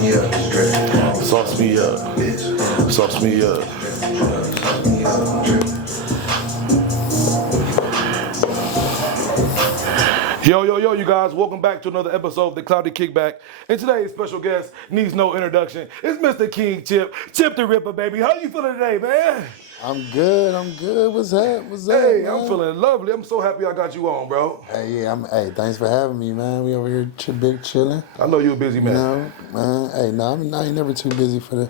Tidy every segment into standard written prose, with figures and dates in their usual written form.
Sauce me up. Sauce me up. Yo, you guys, welcome back to another episode of the Cloudy KickBack. And today's special guest needs no introduction. It's Mr. King Chip the Ripper, baby. How you feeling today, man? I'm good. What's up? Hey, man? I'm feeling lovely. I'm so happy I got you on, bro. Hey, hey, thanks for having me, man. We over here big chilling. I know you're a busy man. You know, man. Hey, I ain't never too busy for the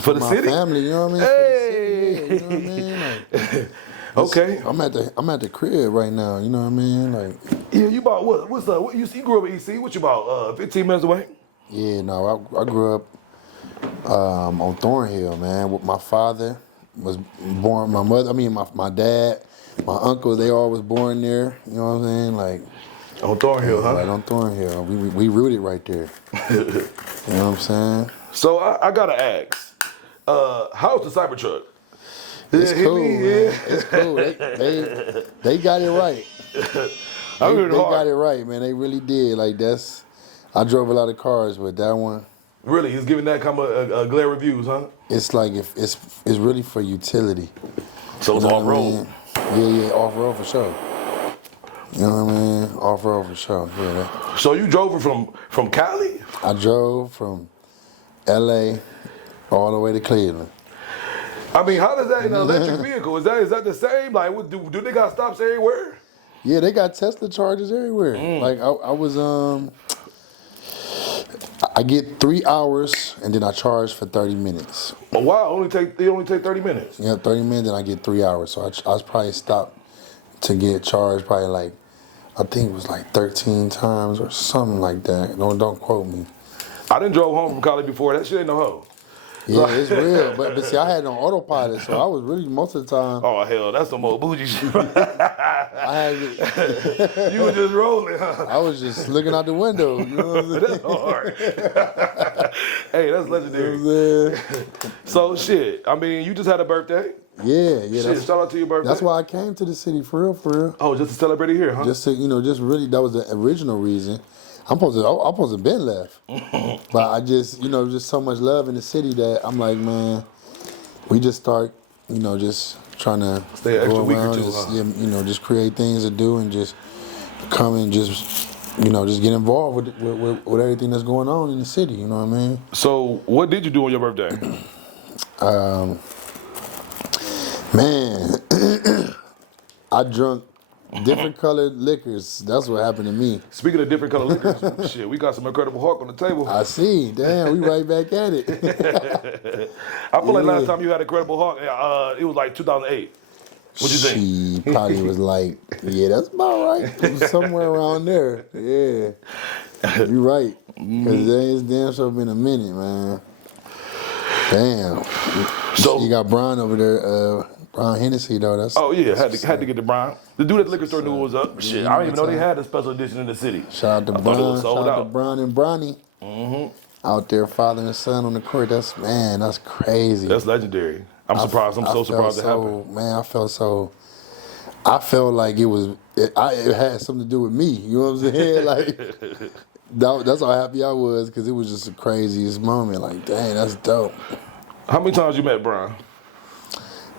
for the my city? family. You know what I mean? Hey. For the city, yeah, you know what I mean? Like, okay. I'm at the crib right now. You know what I mean? Like, yeah, you about what? What's up? What, you grew up in EC? What you about? 15 minutes away? yeah, no, I grew up on Thornhill, man. With my father was born. My mother, my dad, my uncles, they all was born there. You know what I'm saying? Like on Thornhill, huh? Right on Thornhill. We rooted right there. You know what I'm saying? So I gotta ask, how's the Cybertruck? It's cool, man. Yeah. It's cool. They got it right. They got it right, man. They really did. Like I drove a lot of cars, but that one. Really, he's giving that kind of glare reviews, huh? It's like it's really for utility. So it's off road. Yeah, off road for sure. You know what I mean? Off road for sure. Yeah. So you drove her from Cali? I drove from L.A. all the way to Cleveland. I mean, how does that in an electric vehicle? Is that the same? Like, do they got stops everywhere? Yeah, they got Tesla chargers everywhere. Like I was I get 3 hours and then I charge for 30 minutes. Oh, wow, they only take 30 minutes. Yeah, 30 minutes and I get 3 hours. So I was probably stopped to get charged probably like I think it was like 13 times or something like that. Don't quote me. I done drove home from college before. That shit ain't no hoe. Yeah, it's real. But see, I had it on autopilot, so I was really most of the time. Oh hell, that's some old bougie shit. I had it. You were just rolling, huh? I was just looking out the window. You know what I'm saying? That's hard. Hey, that's legendary. You know what I'm saying? So shit. I mean, you just had a birthday. Yeah. Shit, shout out to your birthday. That's why I came to the city for real. Oh, just to celebrate it here, huh? Just to just really that was the original reason. I'm supposed to been left, but I just just so much love in the city that I'm like, man, we just start just trying to stay an extra go week around, or two, just, huh? just create things to do and just come and just just get involved with everything that's going on in the city. You know what I mean? So, what did you do on your birthday? Man, I drunk different colored liquors. That's what happened to me. Speaking of different colored liquors, shit, we got some Incredible Hulk on the table. I see. Damn, we right back at it. I feel like last time you had Incredible Hulk, it was like 2008. What you think? She probably was like, yeah, that's about right. It was somewhere around there. Yeah. You're right. Because it's damn sure been a minute, man. Damn. So you got Brian over there, Brian Hennessy though. That's had to get the Brian. The dude at the liquor store knew it was up. Shit, I didn't even know they had a special edition in the city. Shout out to Brian. Shout out to Brian and Bronny. Out there, father and son on the court. That's crazy. That's legendary. I'm surprised. I'm so surprised it happened. Man, I felt like it had something to do with me. You know what I'm saying? Like that's how happy I was because it was just the craziest moment. Like, dang, that's dope. How many times you met Brian?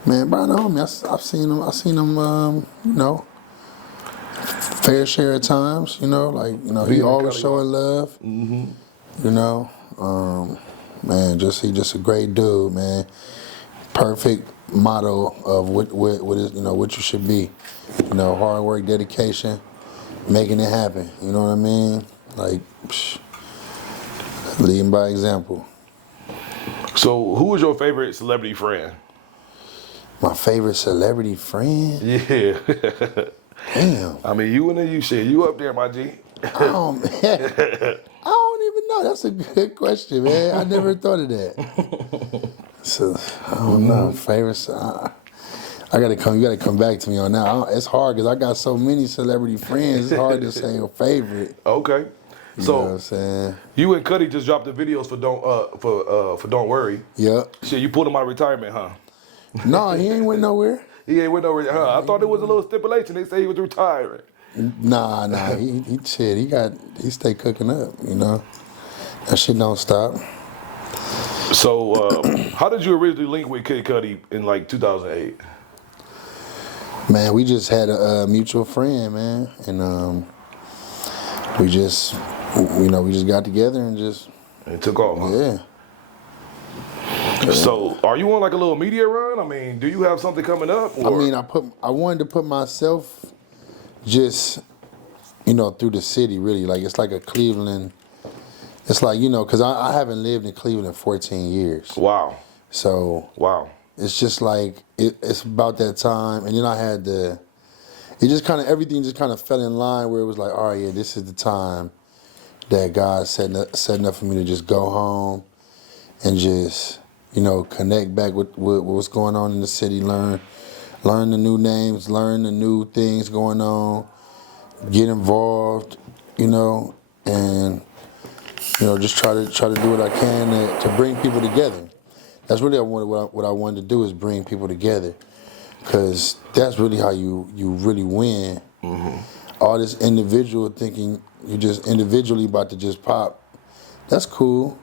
Man, Brian, homie, I've seen him, fair share of times, he always showing love. Man, he just a great dude, man. Perfect model of what you should be. Hard work, dedication, making it happen. You know what I mean? Like, leading by example. So, who was your favorite celebrity friend? My favorite celebrity friend? Yeah. Damn. I mean, you up there, my G. I don't even know. That's a good question, man. I never thought of that. So, I don't know. Favorite, you gotta come back to me on that. It's hard because I got so many celebrity friends. It's hard to say a favorite. Okay. You know what I'm saying? You and Cuddy just dropped the videos for Don't Worry. Yep. Shit, you pulled him out of retirement, huh? No, he ain't went nowhere. He ain't went nowhere, huh? I thought it was a little stipulation. They say he was retiring. Nah. He stay cooking up, That shit don't stop. So, how did you originally link with Kid Cudi in like 2008? Man, we just had a mutual friend, man, and we just, we just got together and just And it took off, huh? yeah. So, are you on like a little media run? I mean, do you have something coming up? Or? I mean, I wanted to put myself just, through the city, really. Like, it's like a Cleveland, it's like, because I haven't lived in Cleveland in 14 years. Wow. So, Wow. it's just like, it's about that time. And then I had everything just kind of fell in line where it was like, all right, yeah, this is the time that God setting up for me to just go home and just, connect back with what's going on in the city, learn the new names, learn the new things going on, get involved, and just try to do what I can to bring people together. That's really what I wanted to do is bring people together, because that's really how you really win. Mm-hmm. All this individual thinking you just individually about to just pop, that's cool.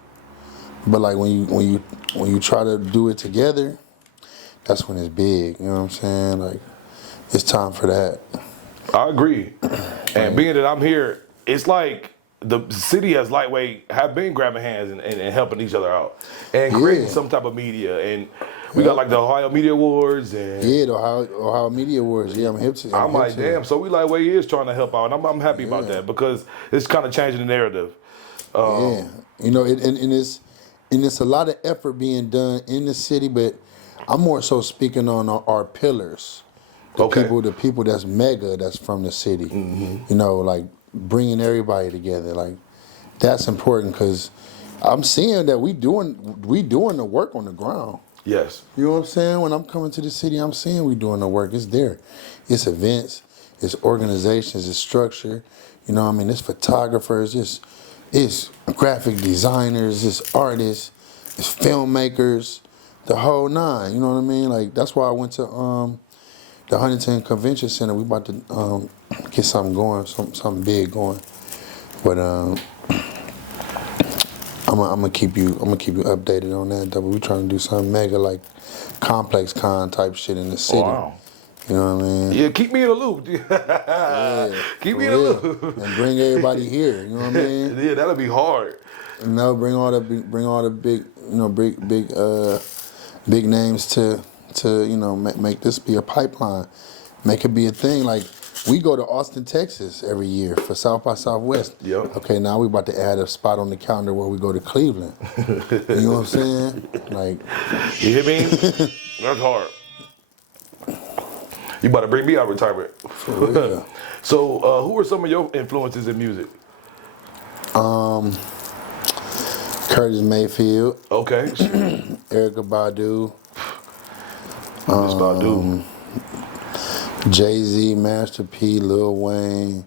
But like when you try to do it together, that's when it's big. You know what I'm saying? Like, it's time for that. I agree. And being that I'm here, it's like the city as lightweight have been grabbing hands and helping each other out and creating some type of media. And we got like the Ohio Media Awards and the Ohio Media Awards. Yeah, I'm hip to. I'm like, damn. So we lightweight is trying to help out, and I'm happy about that because it's kind of changing the narrative. And it's a lot of effort being done in the city, but I'm more so speaking on our pillars. The people that's mega, that's from the city. Mm-hmm. Like bringing everybody together. Like, that's important, because I'm seeing that we doing the work on the ground. Yes. You know what I'm saying? When I'm coming to the city, I'm seeing we doing the work. It's there. It's events. It's organizations. It's structure. It's photographers. It's graphic designers. It's artists. It's filmmakers. The whole nine. You know what I mean? Like, that's why I went to the Huntington Convention Center. We about to get something going, something big going. But I'm gonna keep you updated on that. We trying to do something mega, like Complex Con type shit in the city. Wow. You know what I mean? Yeah, keep me in the loop. Keep me in the loop. And bring everybody here. You know what I mean? Yeah, that'll be hard. Bring all the big, big names to make this be a pipeline, make it be a thing. Like, we go to Austin, Texas every year for South by Southwest. Yep. Okay, now we about to add a spot on the calendar where we go to Cleveland. You know what I'm saying? Like, you hear me? That's hard. You about to bring me out of retirement. Yeah. So, who are some of your influences in music? Curtis Mayfield. Okay. Erykah Badu. Miss Badu. Jay-Z, Master P, Lil Wayne.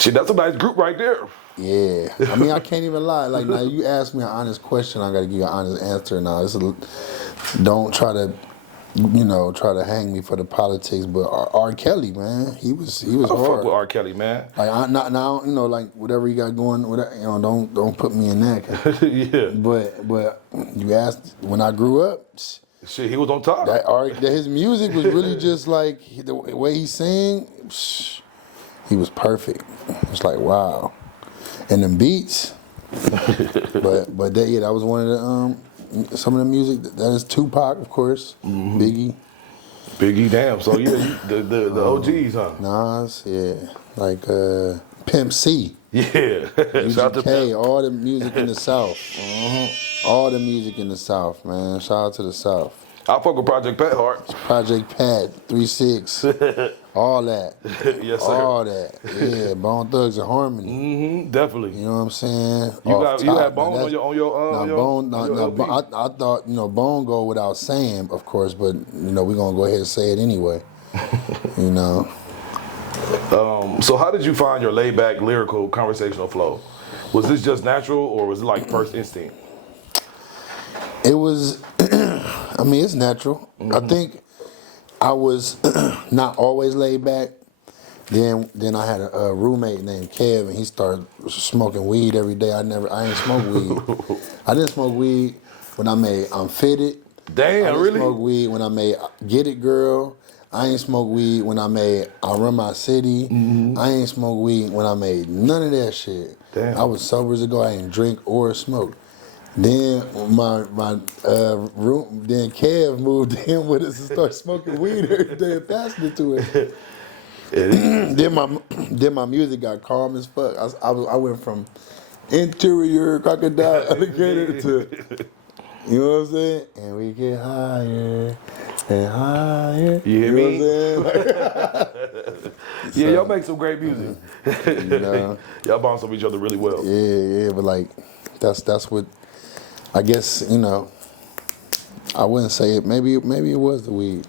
Shit, that's a nice group right there. Yeah. I mean, I can't even lie. Like, now you ask me an honest question, I got to give you an honest answer now. Don't try to hang me for the politics, but R. Kelly, man, he was hard. Fuck with R. Kelly, man. Like, like whatever you got going, don't put me in that. Yeah. But you asked when I grew up. Shit, he was on top. His music was really just like the way he sang. He was perfect. It's like, wow. And them beats. but that was one of the some of the music that is Tupac, of course. Mm-hmm. Biggie, damn. So yeah, the OGs, huh? Nas, yeah. Like Pimp C. Yeah. Shout out to Pimp. All the music in the South. Mm-hmm. All the music in the South, man. Shout out to the South. I fuck with Project Pat hard. Project Pat, 3-6. All that. Yes, sir. All that. Yeah, Bone Thugs and Harmony. Mm-hmm, definitely. You know what I'm saying? You had Bone on your Bone. I thought, Bone go without saying, of course, but we're gonna go ahead and say it anyway. So how did you find your laid back, lyrical, conversational flow? Was this just natural, or was it like first instinct? It was. I mean, it's natural. Mm-hmm. I think I was not always laid back. Then I had a roommate named Kev, and he started smoking weed every day. I ain't smoked weed. I didn't smoke weed when I made I'm Fitted. Damn, I didn't really? smoke weed when I made Get It Girl. I ain't smoked weed when I made I Run My City. I ain't smoked weed when I made none of that shit. Damn. I was sober as a go. I ain't drink or smoke. Then then Kev moved in with us and started smoking weed every day and passing it to us. Then my music got calm as fuck. I went from interior crocodile alligator to, you know what I'm saying? And we get higher and higher. You hear me? Know what I'm saying? Yeah, y'all make some great music. You know? Y'all bounce off each other really well. Yeah, but like that's what I guess, you know, I wouldn't say it. Maybe it was the weed.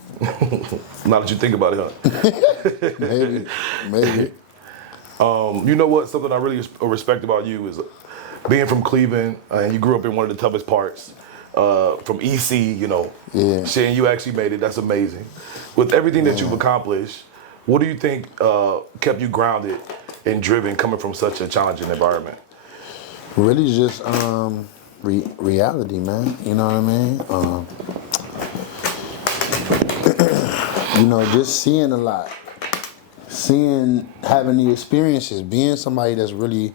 Now that you think about it, huh? Maybe. You know what? Something I really respect about you is being from Cleveland, and you grew up in one of the toughest parts. From EC, you know. Yeah. Shane, you actually made it. That's amazing. With everything that you've accomplished, what do you think kept you grounded and driven coming from such a challenging environment? Really just reality, man. You know what I mean? You know, just seeing a lot. Having the experiences, being somebody that's really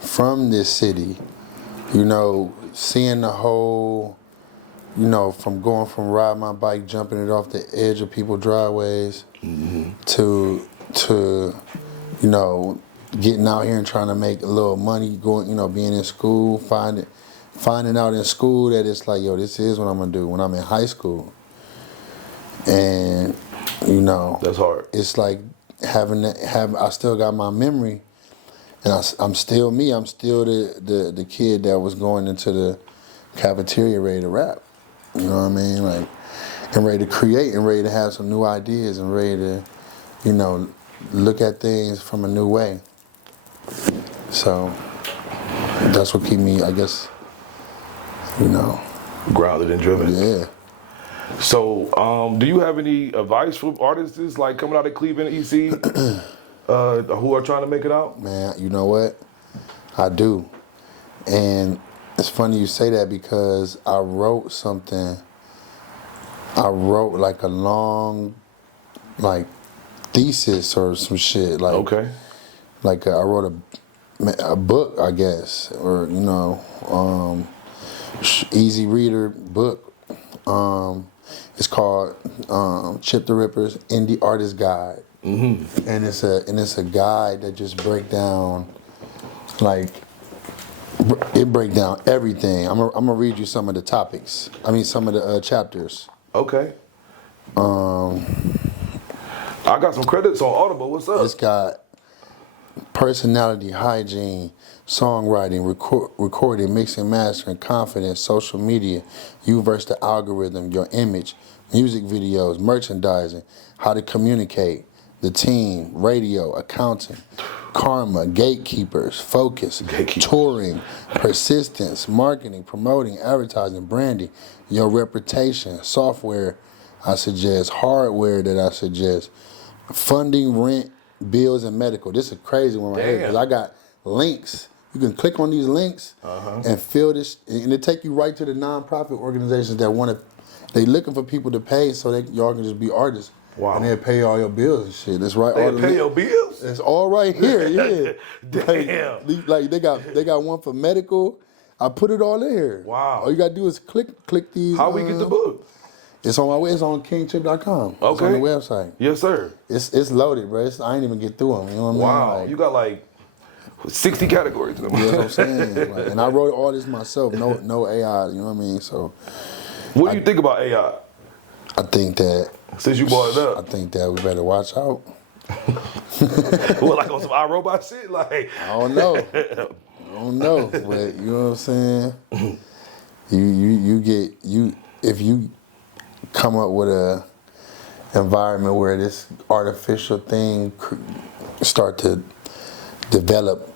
from this city, you know, seeing the whole, you know, from riding my bike, jumping it off the edge of people's driveways, to, you know, getting out here and trying to make a little money, going, you know, being in school, finding out in school that it's like, yo, this is what I'm gonna do when I'm in high school. And, you know, That's hard. It's like I still got my memory, and I'm still me. I'm still the kid that was going into the cafeteria ready to rap. You know what I mean? Like, and ready to create, and ready to have some new ideas, and ready to, you know, look at things from a new way. So that's what keep me, I guess, you know, Grounded and driven. yeah. So, do you have any advice for artists like coming out of Cleveland, EC, who are trying to make it out? Man, you know what? I do. And it's funny you say that because I wrote something. I wrote like a long, like, thesis or some shit. Like, Okay. Like I wrote a book, I guess, or, you know, easy reader book. It's called Chip the Ripper's Indie Artist Guide, and it's a guide that just break down, like, it break down everything. I'm gonna read you some of the topics. I mean, some of the chapters. Okay. I got some credits on Audible. What's up? It's got personality, hygiene, songwriting, recording, mixing, mastering, confidence, social media, you versus the algorithm, your image, music videos, merchandising, how to communicate, the team, radio, accounting, karma, gatekeepers, focus, touring, persistence, marketing, promoting, advertising, branding, your reputation, software I suggest, hardware that I suggest, funding, rent, bills, and medical. This is a crazy one right here because I got links. You can click on these links and fill this, and it take you right to the nonprofit organizations that want to. They looking for people to pay so y'all can just be artists. Wow. And they'll pay all your bills and shit. That's right. They pay your bills? It's all right here. Yeah. Damn. Like they got one for medical. I put it all in here. Wow. All you gotta do is click these. How we get the book? It's on my way. It's on kingchip.com. Okay. It's on the website. Yes, sir. It's loaded, bro. I ain't even get through them. You know what I mean? Wow. Like, You got like 60 categories. you know what I'm saying? Like, and I wrote all this myself. No AI. You know what I mean? So. What do you think about AI? I think that. Since you brought it I up. think that we better watch out. Well, like on some iRobot shit? Like. I don't know. But you know what I'm saying? If you come up with a environment where this artificial thing start to develop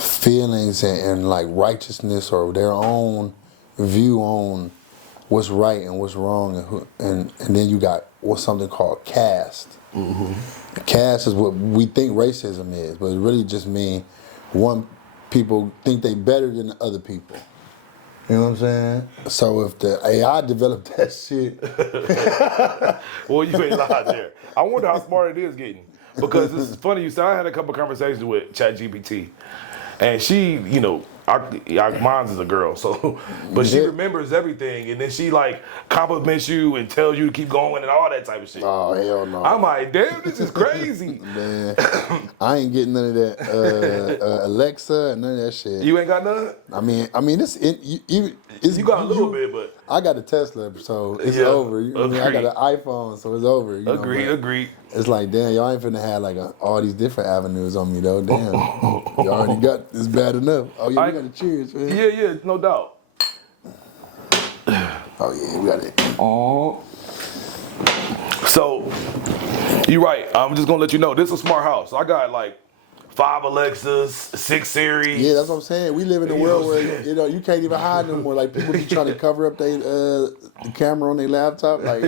feelings and like righteousness or their own view on what's right and what's wrong, and then you got what's something called caste. Caste is what we think racism is, but it really just means one people think they better than the other people. You know what I'm saying? So if the AI developed that shit, Well, you ain't lied there. I wonder how smart it is getting. Because this is funny. You said I had a couple conversations with ChatGPT, and she, mine's is a girl, so, but she remembers everything, and then she like compliments you and tells you to keep going and all that type of shit. oh hell no! I'm like, damn, this is crazy. Man, I ain't getting none of that Alexa and none of that shit. You ain't got none? I mean, it's You got a little bit, but I got a Tesla, so it's Yeah, over. I got an iPhone, so it's over. Agreed. It's like, damn, y'all ain't finna have like all these different avenues on me though. Damn, you already got it's bad enough. Oh yeah, we got to cheers, man. Yeah, no doubt. Oh yeah, we got it. Oh. So, you're right. I'm just gonna let you know this is a smart house. I got like 5 Alexas, 6 Series. Yeah, that's what I'm saying. We live in a world where you can't even hide no more. Like people be trying to cover up the camera on their laptop. Like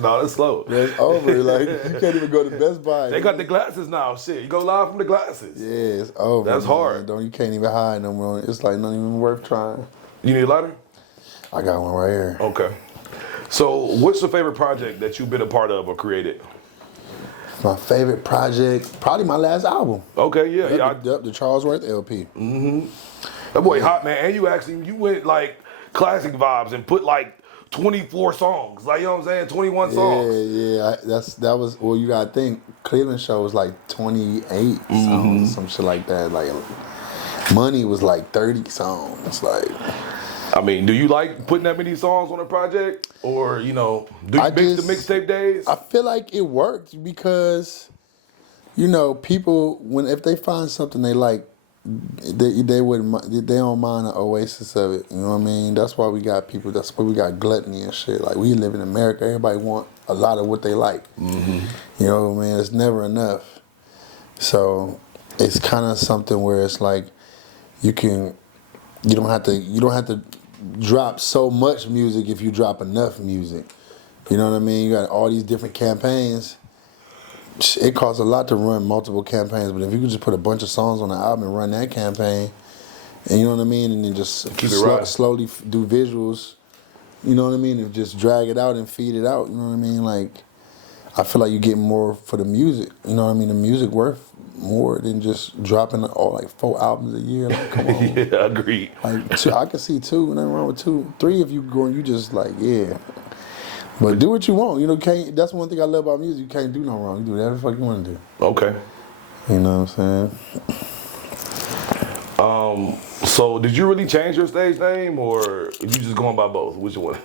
no, it's slow. It's over. Like you can't even go to Best Buy. They got the glasses now. Shit, you go live from the glasses. Yeah, it's over. That's hard. You can't even hide no more. It's like not even worth trying. You need a lighter? I got one right here. Okay. So, what's your favorite project that you've been a part of or created? My favorite project, probably my last album. Okay, yeah. The Charles Worth LP. That boy hot, man. And you went like classic vibes and put like 24 songs. Like, you know what I'm saying? 21 songs. Yeah. That was, well, you gotta think, Cleveland show was like 28 songs, some shit like that. Like, Money was like 30 songs. Like, I mean, do you like putting that many songs on a project? Or, do you mix the mixtape days? I feel like it worked because, people, if they find something they like, they don't mind the oasis of it. You know what I mean? That's why we got people, that's why we got gluttony and shit. Like, we live in America, everybody want a lot of what they like. You know what I mean? It's never enough. So, it's kind of something where it's like, you don't have to drop so much music if you drop enough music. You know what I mean? You got all these different campaigns. It costs a lot to run multiple campaigns, but if you could just put a bunch of songs on the album and run that campaign, and you know what I mean, and then just slowly do visuals, you know what I mean, and just drag it out and feed it out, you know what I mean? Like, I feel like you get more for the music, you know what I mean? The music worth more than just dropping like 4 albums a year. Like, come on. Yeah, agreed. Like, I can see 2, nothing wrong with 2. 3 if you go and you just like, yeah. But do what you want. That's one thing I love about music. You can't do no wrong. You do whatever the fuck you want to do. Okay. You know what I'm saying? So did you really change your stage name or you just going by both? Which one?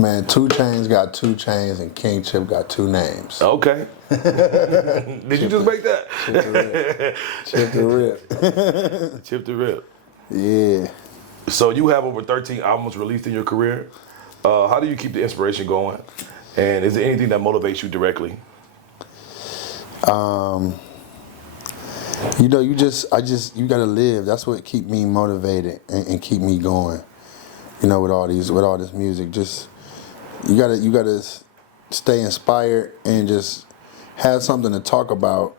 Man, 2 Chainz got 2 chains and King Chip got 2 names. Okay. Did you just make that? Chip the Rip. Chip the Rip. Yeah. So you have over 13 albums released in your career. How do you keep the inspiration going? And is there anything that motivates you directly? You gotta live. That's what keep me motivated and keep me going. With all this music, just you gotta stay inspired and just have something to talk about.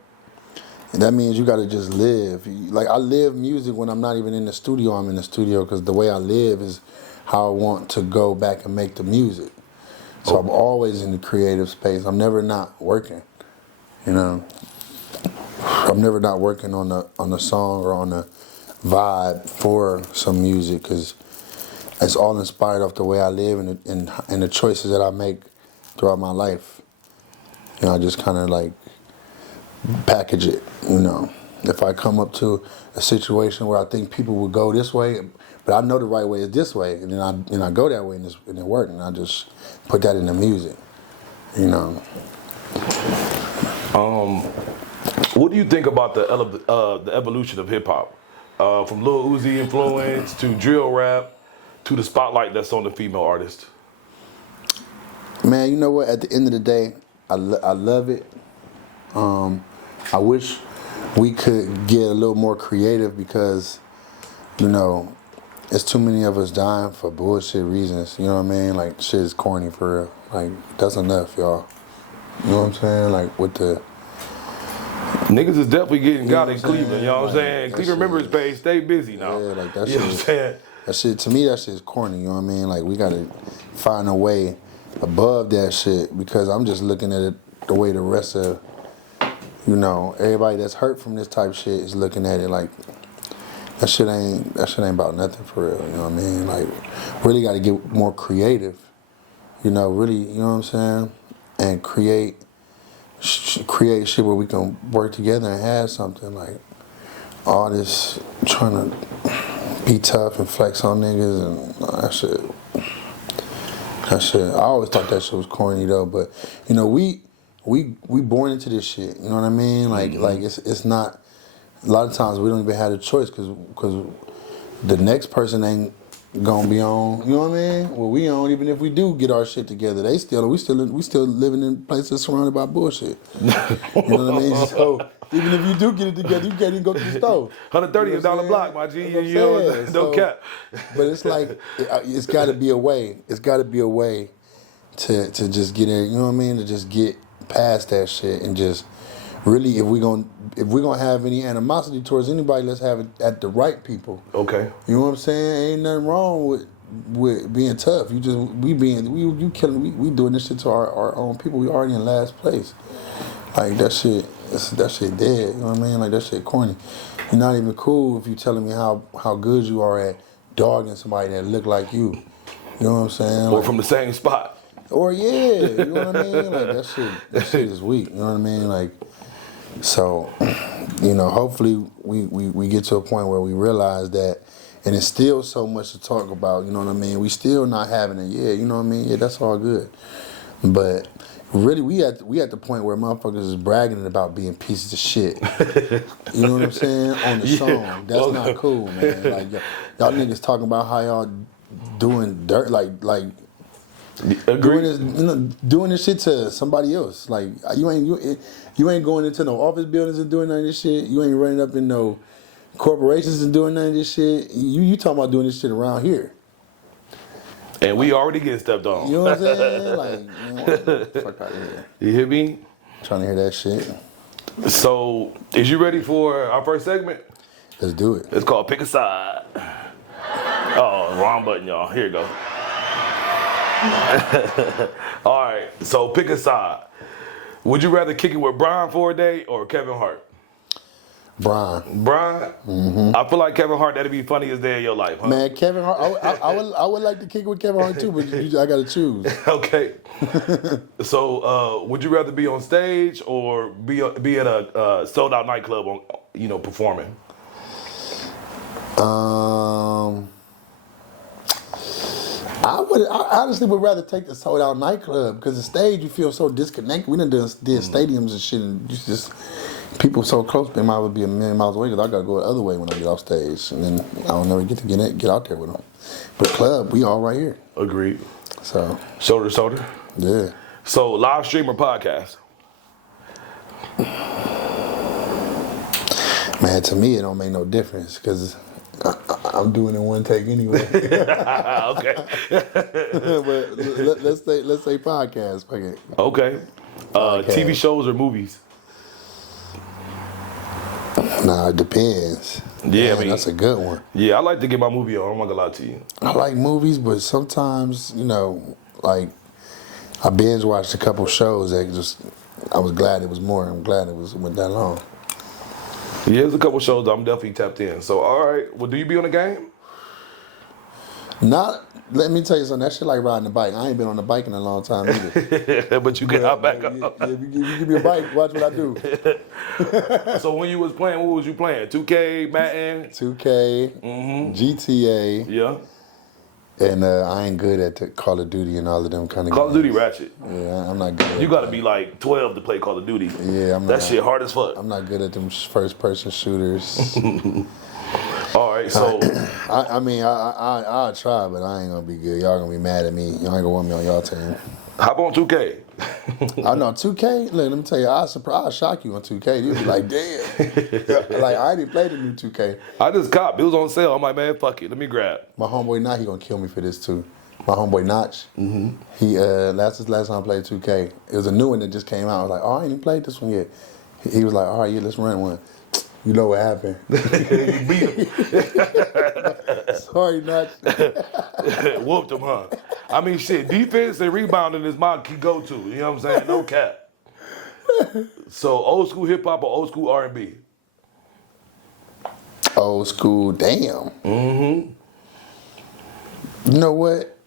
And that means you gotta just live. Like, I live music when I'm not even in the studio. I'm in the studio because the way I live is how I want to go back and make the music. So I'm always in the creative space. I'm never not working. I'm never not working on the song or on the vibe for some music because it's all inspired off the way I live and the choices that I make throughout my life. I just kind of like package it. If I come up to a situation where I think people would go this way, but I know the right way is this way, and then I go that way and it works, and I just put that in the music. What do you think about the evolution of hip hop, from Lil Uzi influence to drill rap to the spotlight that's on the female artist? Man, you know what? At the end of the day, I love it. I wish we could get a little more creative because, it's too many of us dying for bullshit reasons. You know what I mean? Like, shit is corny for real. Like, that's enough, y'all. You know what I'm saying? Like, with the... Niggas is definitely getting got in what I'm Cleveland, you know what I'm saying? saying? Like, Cleveland Members page, stay busy now. Yeah, like that you shit. know what I'm saying? That shit, to me, that shit is corny, you know what I mean? Like, we gotta find a way above that shit, because I'm just looking at it the way the rest of, you know, everybody that's hurt from this type of shit is looking at it like, that shit ain't about nothing for real, you know what I mean? Like, really gotta get more creative, you know, really, you know what I'm saying? And create shit where we can work together and have something. Like, all this trying to be tough and flex on niggas and that shit. I always thought that shit was corny though, but you know, we born into this shit. You know what I mean? Like, it's not. A lot of times we don't even have a choice because the next person ain't gonna be on. You know what I mean? Well, we on, even if we do get our shit together. We still living in places surrounded by bullshit. You know what I mean? So even if you do get it together, you can't even go to the store. $130 block, my G. You know, no cap. But it's like, it's got to be a way. It's got to be a way to just get in. You know what I mean? To just get past that shit and just really, if we're gonna have any animosity towards anybody, let's have it at the right people. Okay. You know what I'm saying? Ain't nothing wrong with being tough. We doing this shit to our own people. We already in last place. Like, that shit dead. You know what I mean? Like, that shit corny. You're not even cool if you telling me how good you are at dogging somebody that look like you. You know what I'm saying? Or like, from the same spot. Or yeah, you know what I mean? Like, that shit is weak. You know what I mean? Like, so, you know, hopefully we get to a point where we realize that, and it's still so much to talk about, you know what I mean? We still not having it, yeah, you know what I mean? Yeah, that's all good. But really, we at the point where motherfuckers is bragging about being pieces of shit. You know what I'm saying? On the song. That's not cool, man. Like, y'all niggas talking about how y'all doing dirt, like doing this shit to somebody else. Like, you ain't going into no office buildings and doing none of this shit. You ain't running up in no corporations and doing none of this shit. You talking about doing this shit around here. And we already get stepped on. You know what I'm saying? Like, man, fuck out of here. You hear me? Trying to hear that shit. So, is you ready for our first segment? Let's do it. It's called Pick a Side. Oh, wrong button, y'all. Here you go. All right, so pick a side. Would you rather kick it with Brian for a day or Kevin Hart? Brian. Mm-hmm. I feel like Kevin Hart, that'd be funniest day of your life, huh? Man, Kevin Hart, I would like to kick it with Kevin Hart too, but I gotta choose. Okay. So, would you rather be on stage or be at a sold out nightclub performing? I honestly would rather take the sold out nightclub, because the stage you feel so disconnected. We done did stadiums and shit, and just people so close. They might be a million miles away, because I gotta go the other way when I get off stage, and then I don't never get to get out there with them. But club, we all right here. Agreed. So Shoulder to shoulder. Yeah. So live stream or podcast? Man, to me it don't make no difference, because I'm doing it one take anyway. Okay. But let's say podcast. Okay. TV shows or movies? Nah, it depends. Yeah, Man, that's a good one. Yeah, I like to get my movie on. I'm not gonna lie to you. I like movies, but sometimes, like, I binge watched a couple shows that I was glad it was more. I'm glad it went that long. Yeah, there's a couple shows that I'm definitely tapped in. So, all right. Well, do you be on the game? Let me tell you something. That shit like riding a bike. I ain't been on a bike in a long time either. But you get out back up. Yeah, if you give me a bike, watch what I do. So when you was playing, what was you playing? 2K, Madden? 2K, GTA. Yeah. And I ain't good at the Call of Duty and all of them kind of Call of Duty ratchet. Yeah, I'm not good at You gotta be like 12 to play Call of Duty. Yeah, That shit hard as fuck. I'm not good at them first person shooters. All right, so I'll try, but I ain't gonna be good. Y'all gonna be mad at me. Y'all ain't gonna want me on y'all team. hop on 2K. I know 2K. Look, let me tell you, I'll shock you on 2K. You'll be like, damn. Like I didn't play the new 2K. I just copped. It was on sale. I'm like, man, fuck it. Let me grab. My homeboy Notch, he gonna kill me for this too. My homeboy Notch. He last time I played 2K. It was a new one that just came out. I was like, oh, I ain't even played this one yet. He was like, all right, yeah, let's run one. You know what happened? You beat him. Sorry, Notch. Whooped him, huh? I mean, shit, defense and rebounding is my key go-to. You know what I'm saying? No cap. So, old school hip-hop or old school R&B? Old school, damn. You know what?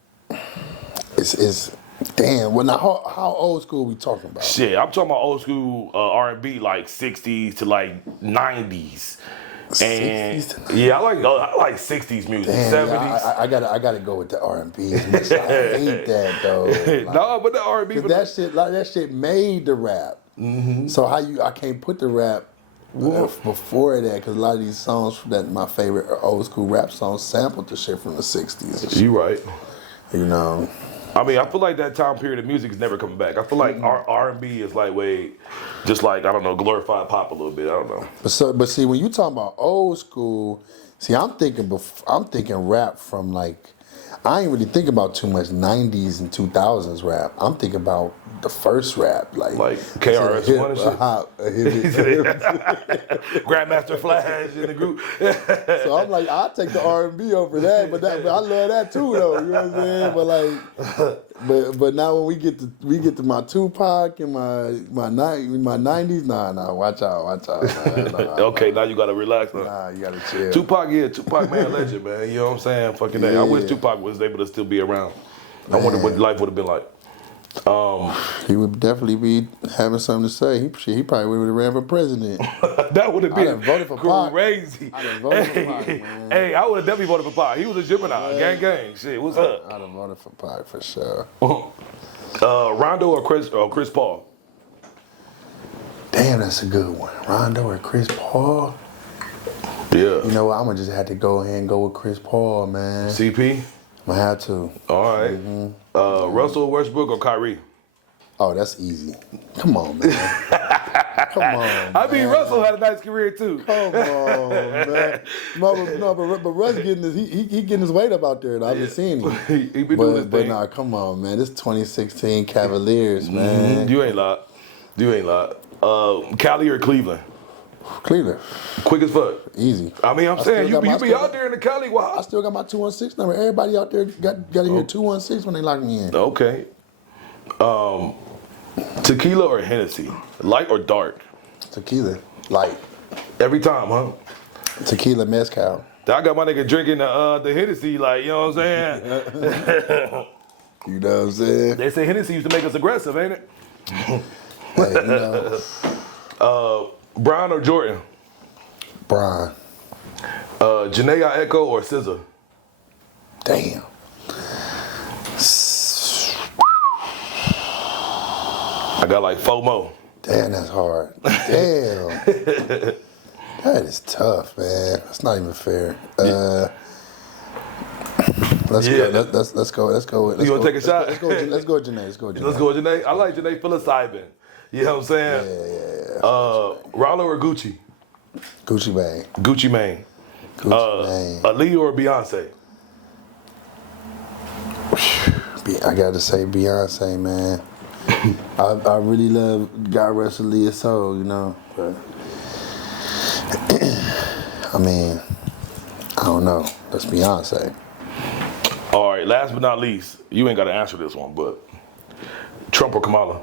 It's damn. Well, now how old school we talking about? Shit, I'm talking about old school R&B, like 60s to like 90s. And 60s to yeah, I like 60s music, Damn, 70s. I gotta go with the R&B. I hate that though. Like, No, but the R&B. Cause that shit made the rap. So I can't put the rap before that because a lot of these songs that my favorite old school rap songs sampled the shit from the 60s. You right. You know. I mean, I feel like that time period of music is never coming back. I feel like our R&B is like just like, I don't know, glorified pop a little bit. I don't know. But see, when you talking about old school, see, I'm thinking rap from like, I ain't really thinking about too much 90s and 2000s rap. I'm thinking about the first rap, like KRS-One and shit. Grandmaster Flash in the group. So I'm like, I'll take the R&B over that, but I love that too, though. You know what I'm saying? But but now when we get to my Tupac and my 90s, nah, watch out. Nah, Okay, now you gotta relax. Huh? Nah, you gotta chill. Tupac, man, legend, man. You know what I'm saying? Fucking day. I wish Tupac was able to still be around. I wonder what life would have been like. He would definitely be having something to say. He probably would have ran for president. That would have been voted for crazy. I'd have voted for Pac, man. Hey, I would have definitely voted for Pac. He was a Gemini. Gang. Shit, what's up? I'd have voted for Pac for sure. Rondo or Chris Paul? Damn, that's a good one. Rondo or Chris Paul? Yeah. You know what? I'm gonna just have to go ahead and go with Chris Paul, man. CP? I'm gonna have to. All right. Russell Westbrook or Kyrie? Oh, that's easy. Come on, man. Come on, man. I mean, Russell had a nice career too. Come on, man. No, but Russ getting he getting his weight up out there. I've been seeing him. He been doing his But thing. nah, come on, man. This 2016 Cavaliers, man. You ain't lied. Cali or Cleveland? Cleveland. Quick as fuck. Easy. I mean, I'm saying, you still be out there in the Cali. I Wow. still got my 216 number. Everybody out there got to hear 216 when they lock me in. Okay. Tequila or Hennessy? Light or dark? Tequila. Light. Every time, huh? Tequila mezcal. I got my nigga drinking the Hennessy, like, you know what I'm saying? You know what I'm saying? They say Hennessy used to make us aggressive, ain't it? Hey, you know. Brown or Jordan? Brian. Janae Echo or SZA? Damn. I got like FOMO. Damn, that's hard. Damn. That is tough, man. That's not even fair. Let's go. You gonna take a shot? Let's go with Janae. Let's go with Janae. I like Janae psilocybin. You know what I'm saying? Yeah. Rollo or Gucci? Gucci Mane. Gucci Mane. Mane. Aaliyah or Beyonce? I gotta say Beyonce, man. I really love God Rest Aaliyah's soul, you know. But I mean, I don't know. That's Beyonce. All right, last but not least, you ain't got to answer this one, but Trump or Kamala?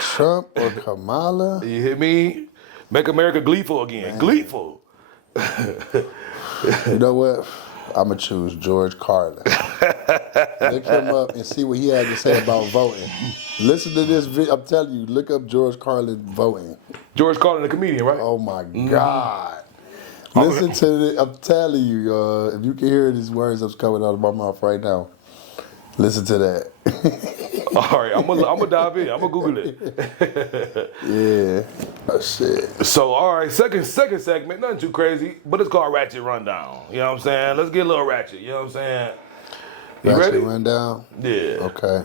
Trump or Kamala? You hear me? Make America gleeful again. Man. Gleeful. You know what? I'm going to choose George Carlin. Look him up and see what he had to say about voting. Listen to this video. I'm telling you, look up George Carlin voting. George Carlin, the comedian, right? Oh, my God. Listen to it. I'm telling you, if you can hear these words that's coming out of my mouth right now, listen to that. All right, I'm gonna dive in. I'm gonna Google it. Yeah. Oh, shit. So, all right, second segment, nothing too crazy, but it's called Ratchet Rundown. You know what I'm saying? Let's get a little ratchet. You know what I'm saying? You Got ready? your rundown? Yeah. Okay.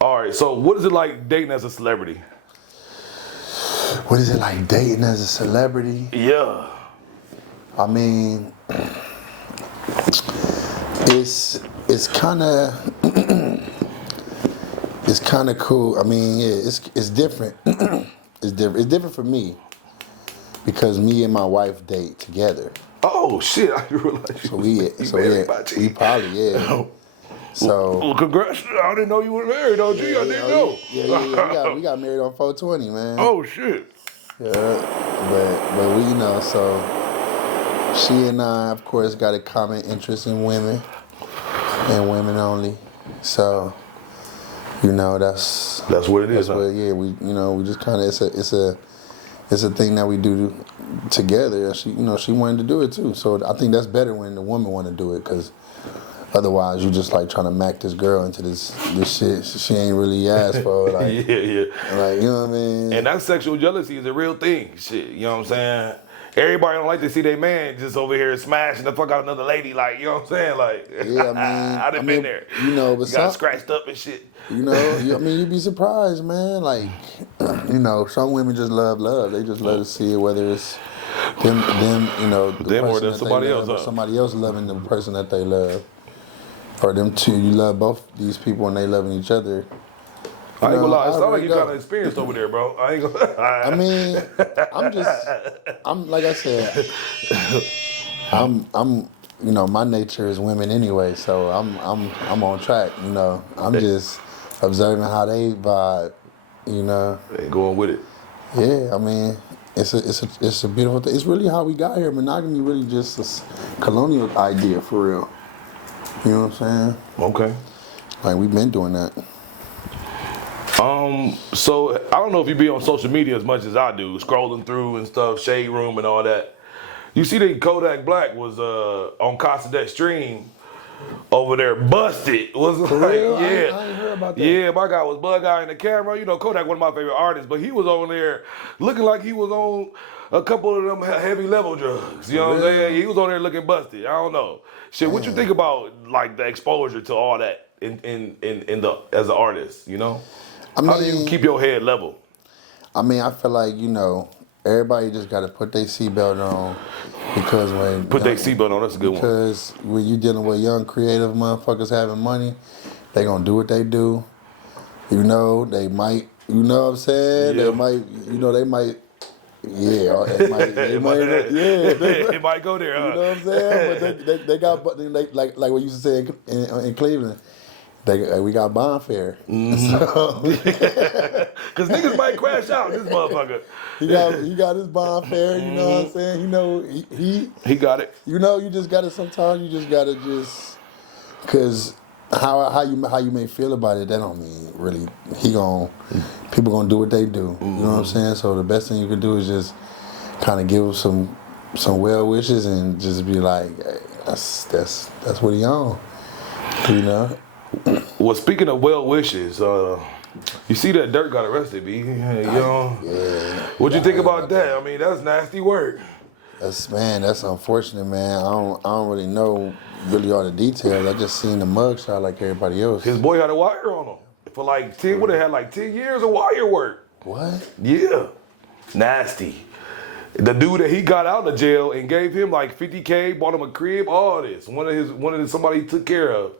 All right. So, what is it like dating as a celebrity? What is it like dating as a celebrity? Yeah. I mean, it's kind of it's kind of cool. I mean, yeah, it's different. It's different. It's different for me because me and my wife date together. Oh shit! I didn't realize you. We probably So well, congrats! I didn't know you were married. Oh, gee, I didn't know. Yeah. We got married on 420, man. Oh shit! Yeah, but we so she and I, of course, got a common interest in women and women only. So that's what it is. That's what, yeah, we just kind of it's a thing that we do together. She wanted to do it too. So I think that's better when the woman want to do it, because otherwise you just like trying to mac this girl into this shit she ain't really asked for. Like, yeah. Like, you know what I mean? And that sexual jealousy is a real thing. Shit, you know what I'm saying? Everybody don't like to see their man just over here smashing the fuck out of another lady. Like, you know what I'm saying? Like, yeah, I mean, I done been there. But got scratched up and shit. You'd be surprised, man. Like, some women just love. They just love to see it, whether it's them, them or them somebody else, or somebody else loving the person that they love, or them two. You love both these people and they loving each other. I ain't gonna lie, it sounds like you kind of experienced over there, bro. I ain't gonna. I mean, I'm like I said, I'm my nature is women anyway, so I'm on track. I'm just observing how they vibe. Ain't going with it. Yeah, I mean, it's a beautiful thing. It's really how we got here. Monogamy really just a colonial idea for real. You know what I'm saying? Okay. Like, we've been doing that. So I don't know if you be on social media as much as I do, scrolling through and stuff, Shade Room and all that. You see that Kodak Black was on Casa Deck Stream over there, busted. Was like, real? yeah, I ain't heard about that. Yeah, my guy was bug eye in the camera. Kodak, one of my favorite artists, but he was over there looking like he was on a couple of them heavy level drugs. You know what I'm saying? He was on there looking busted. I don't know. Shit, what you think about like the exposure to all that in the as an artist? How do you keep your head level? I mean, I feel like, everybody just got to put their seatbelt on, because when... Put their seatbelt on, that's a good one. Because when you dealing with young, creative motherfuckers having money, they going to do what they do. They might, you know what I'm saying? Yeah. They might... Yeah, It might go there, huh? You know what I'm saying? But they got, like what you used to say in Cleveland, we got bond fare. Because niggas might crash out, this motherfucker. He got his bond fare, you know what I'm saying? He got it. You just gotta, sometimes you just gotta because how you may feel about it, that don't mean really people gonna do what they do. You know what I'm saying? So the best thing you can do is just kind of give him some well wishes and just be like, hey, that's what he on. Well, speaking of well wishes, you see that Dirk got arrested, B. Yeah. What'd you think about that? I mean, that's nasty work. That's unfortunate, man. I don't really know all the details. I just seen the mugshot like everybody else. His boy had a wire on him for like 10. Would have had like 10 years of wire work. What? Yeah, nasty. The dude that he got out of jail and gave him like $50K, bought him a crib, all this. Somebody he took care of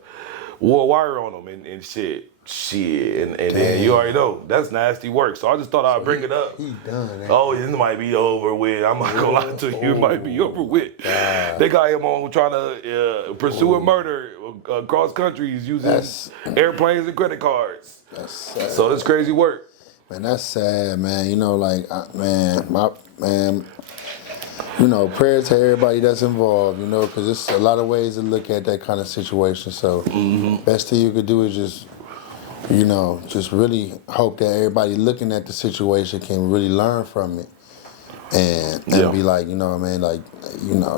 wore a wire on him and shit. And then you already know that's nasty work. So I just thought I'd bring it up. He done. Oh, this might be over with. I'm not gonna lie to you. It might be over with. They got him on trying to pursue a murder across countries using airplanes and credit cards. That's sad. So that's crazy work. Man, that's sad, man. Prayers to everybody that's involved, because there's a lot of ways to look at that kind of situation. So, best thing you could do is just really hope that everybody looking at the situation can really learn from it, and be like,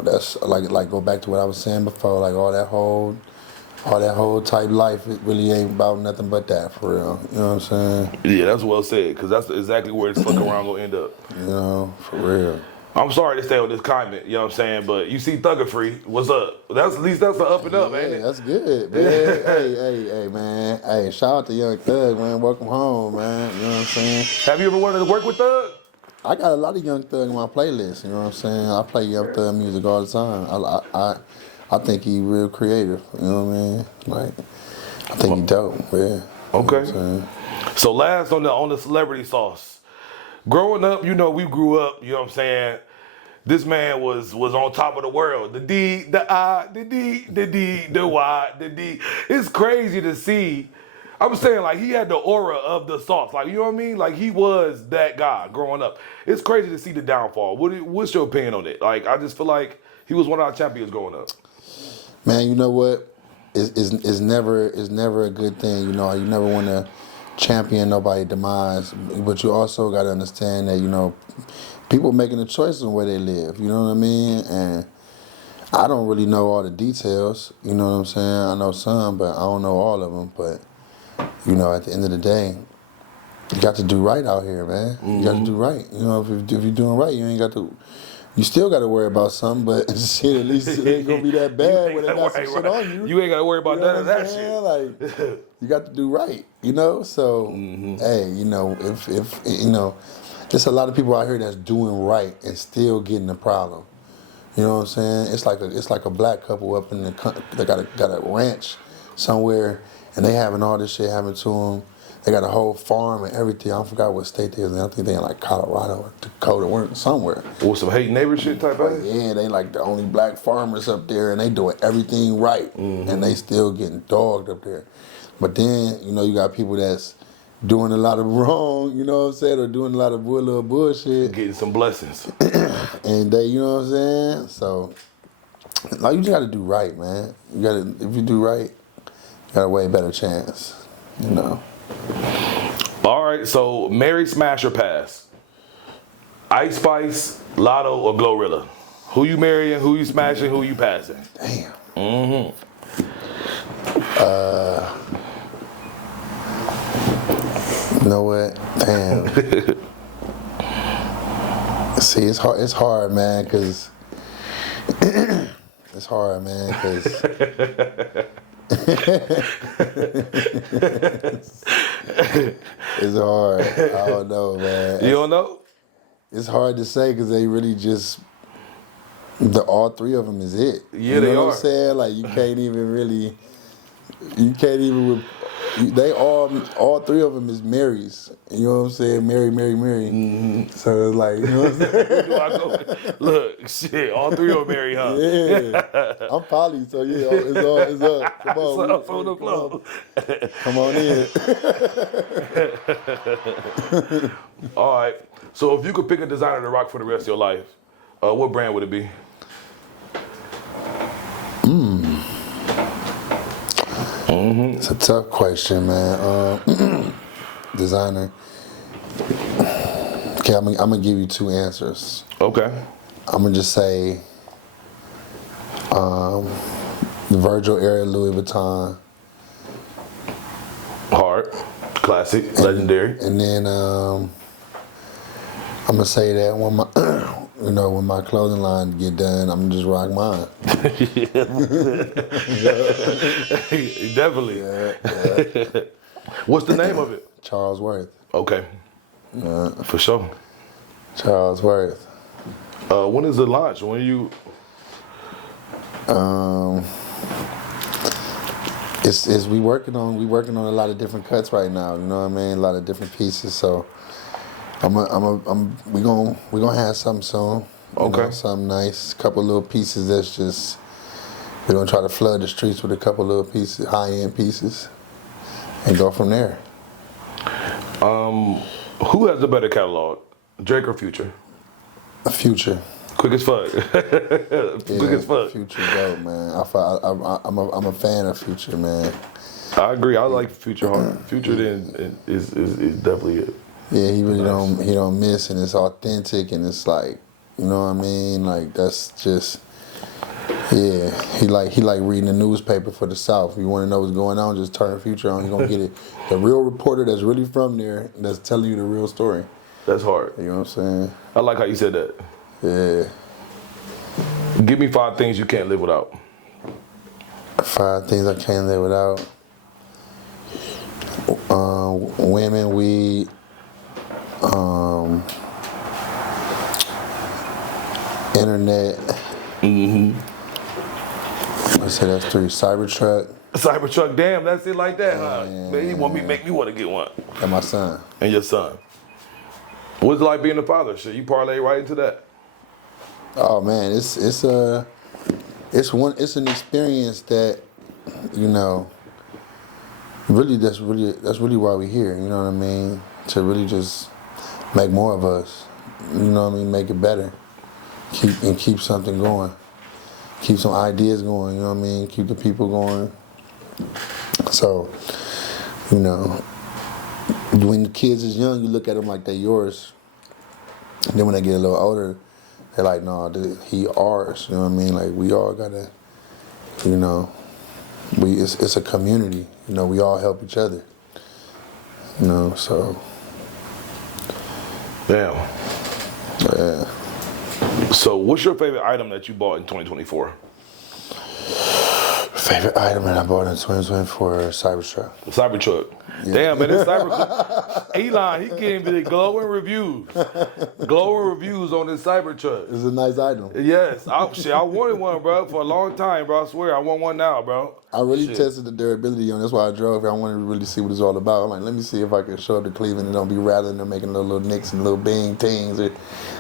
that's like go back to what I was saying before, like all that whole type life. It really ain't about nothing but that, for real. You know what I'm saying? Yeah, that's well said, because that's exactly where this fuck around gonna end up. For real. I'm sorry to stay on this comment, you know what I'm saying? But you see Thugger Free, what's up? That's at least that's the up and up, ain't it? That's good, man. hey, man. Hey, shout out to Young Thug, man. Welcome home, man. You know what I'm saying? Have you ever wanted to work with Thug? I got a lot of Young Thug in my playlist. You know what I'm saying? I play Young Thug music all the time. I think he real creative. You know what I mean? Like, I think he dope. Yeah. Okay. You know so last on the celebrity sauce. Growing up, you know, we grew up, you know what I'm saying? This man was on top of the world. The D, the I, the D, the D, the Y, the D. It's crazy to see. I'm saying, like, he had the aura of the sauce. Like, you know what I mean? Like, he was that guy growing up. It's crazy to see the downfall. What's your opinion on it? Like, I just feel like he was one of our champions growing up. Man, you know what? It's never a good thing. You know, you never want to champion nobody's demise, but you also got to understand that, you know, people making a choice on where they live. You know what I mean? And I don't really know all the details. You know what I'm saying? I know some, but I don't know all of them. But you know, at the end of the day, you got to do right out here, man. You got to do right. You know, if you're doing right, you ain't got to. You still got to worry about something, but shit, at least it ain't gonna be that bad when they got some shit on you. You ain't got to worry about none of that shit. Like, you got to do right, you know. So, hey, you know, if you know, there's a lot of people out here that's doing right and still getting the problem. You know what I'm saying? It's like a black couple up in the country. They got a ranch somewhere, and they having all this shit happen to them. They got a whole farm and everything. I forgot what state they is in. I think they in like Colorado or Dakota or somewhere. Or some hate neighbor shit type of thing? Yeah, they like the only black farmers up there, and they doing everything right, and they still getting dogged up there. But then, you know, you got people that's doing a lot of wrong, you know what I'm saying, or doing a lot of little bullshit. Getting some blessings. And they, you know what I'm saying? So, like, you just gotta do right, man. If you do right, you got a way better chance, you know. All right, so marry, smash, or pass? Ice Spice, Lotto, or Glorilla? Who you marrying, who you smashing, who you passing? Damn. You know what? Damn. See, it's hard, man, because it's hard, man, because it's hard. I don't know, man. You don't know? It's hard to say because they really just all three of them is it. Yeah, you know they what are. I'm saying? Like you can't even. They all three of them is Marys. You know what I'm saying? Mary. So it's like, you know what I'm saying? Look, shit, all three of them marry, huh? Yeah. I'm poly, so yeah, it's up. Come on. It's on the floor. Come on in. All right. So if you could pick a designer to rock for the rest of your life, what brand would it be? It's a tough question, man. Designer. Okay, I'm gonna give you two answers. Okay. I'm gonna just say the Virgil era Louis Vuitton. Hard. Classic. Legendary. And then I'm gonna say that when my when my clothing line get done, I'm gonna just rock mine. Definitely. Yeah. What's the name of it? Charles Worth. Okay. For sure. Charles Worth. When is the launch? When you? It's we working on a lot of different cuts right now. You know what I mean? A lot of different pieces. So we gonna have something soon. Okay. You know, something nice. Couple little pieces that's just we're gonna try to flood the streets with a couple little pieces, high end pieces, and go from there. Who has the better catalog, Drake or Future? Future. Quick as fuck. Quick as fuck. Future dope, man. I'm a fan of Future, man. I agree. I like Future hard. Future then is definitely it. Yeah, he really don't miss, and it's authentic, and it's like, you know what I mean? Like that's just, yeah. He like reading the newspaper for the South. You want to know what's going on? Just turn Future on. You're gonna get it. The real reporter that's really from there, that's telling you the real story. That's hard. You know what I'm saying? I like how you said that. Yeah. Give me 5 things you can't live without. 5 things I can't live without. Women, weed, internet. I said that's 3. Cybertruck. Cybertruck, damn, that's it like that, huh? Man, you want me make me want to get one. And my son. And your son. What's it like being a father? Shit, you parlay right into that. Oh man, it's an experience that, you know, really that's really why we're here. You know what I mean? To really just make more of us. You know what I mean? Make it better. Keep something going. Keep some ideas going. You know what I mean? Keep the people going. So, you know, when the kids is young, you look at them like they're yours. And then when they get a little older, they're like, no, he ours. You know what I mean? Like, we all gotta, you know, it's a community. You know, we all help each other. You know, so. Damn. Yeah. So, what's your favorite item that you bought in 2024? Favorite item that I bought in 2024, Cybertruck. Cybertruck. Yeah. Damn, man, this Cybertruck. Elon, he getting me glowing reviews. Glowing reviews on this Cybertruck. It's a nice item. Yes. I wanted one, bro, for a long time, bro. I swear, I want one now, bro. I really tested the durability on it. That's why I drove. I wanted to really see what it's all about. I'm like, let me see if I can show up to Cleveland and don't be rattling or making little nicks and little bing tings. Or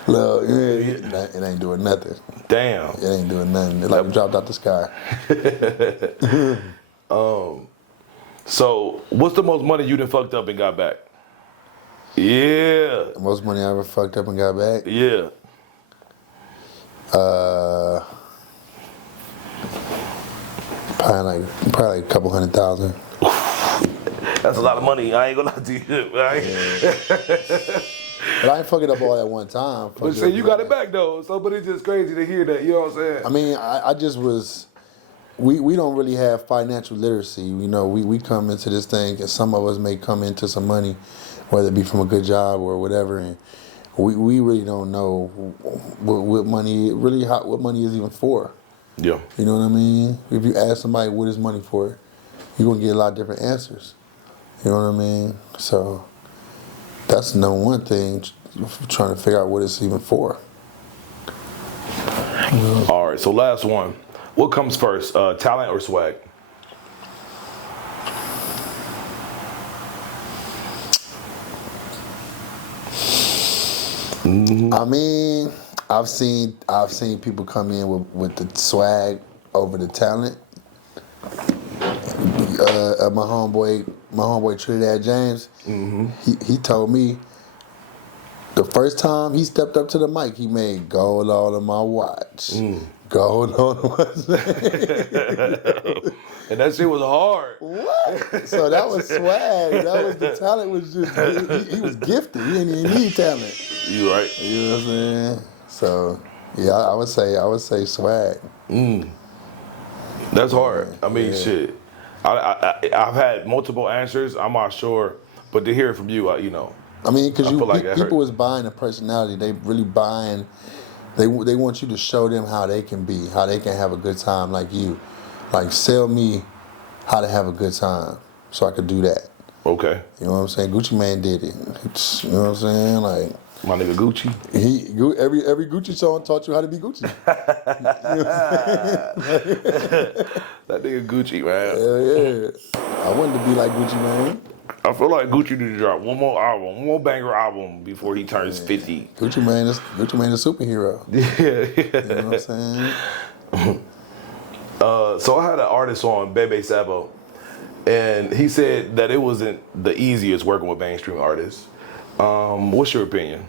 little, it ain't doing nothing. Damn. It ain't doing nothing. It's like it dropped out the sky. So, what's the most money you done fucked up and got back? Yeah. The most money I ever fucked up and got back? Yeah. Probably like a couple $100,000. That's a lot of money. I ain't gonna lie to you. Right? Yeah. But I ain't fuck it up all at one time. But say you got it back though. So, but it's just crazy to hear that. You know what I'm saying? I mean, I just was. We don't really have financial literacy. You know, we come into this thing, and some of us may come into some money, whether it be from a good job or whatever, and we really don't know what money is even for. Yeah. You know what I mean? If you ask somebody what is money for, you're gonna get a lot of different answers. You know what I mean? So that's number one thing, trying to figure out what it's even for. All right, so last one. What comes first, talent or swag? I mean, I've seen people come in with the swag over the talent. My homeboy Trinidad James, he told me the first time he stepped up to the mic, he made gold all in my watch. Gold on the watch. And that shit was hard. What? So that was swag. That was the talent. Was just he was gifted. He didn't even need talent. You right. You know what I'm saying? So yeah, I would say swag. That's hard. I mean, shit. I've had multiple answers. I'm not sure, but to hear it from you, you know. I mean, because people is buying a personality. They really buying. They want you to show them how they can be, how they can have a good time like you. Like, sell me how to have a good time so I could do that. Okay. You know what I'm saying? Gucci Mane did it. You know what I'm saying? Like, my nigga Gucci. Every Gucci song taught you how to be Gucci. You know that nigga Gucci, man. Hell yeah. I wanted to be like Gucci Mane. I feel like Gucci need to drop one more banger album before he turns 50. Gucci Mane is a superhero. Yeah. You know what I'm saying? So I had an artist on, Bebe Sabo, and he said that it wasn't the easiest working with mainstream artists. What's your opinion?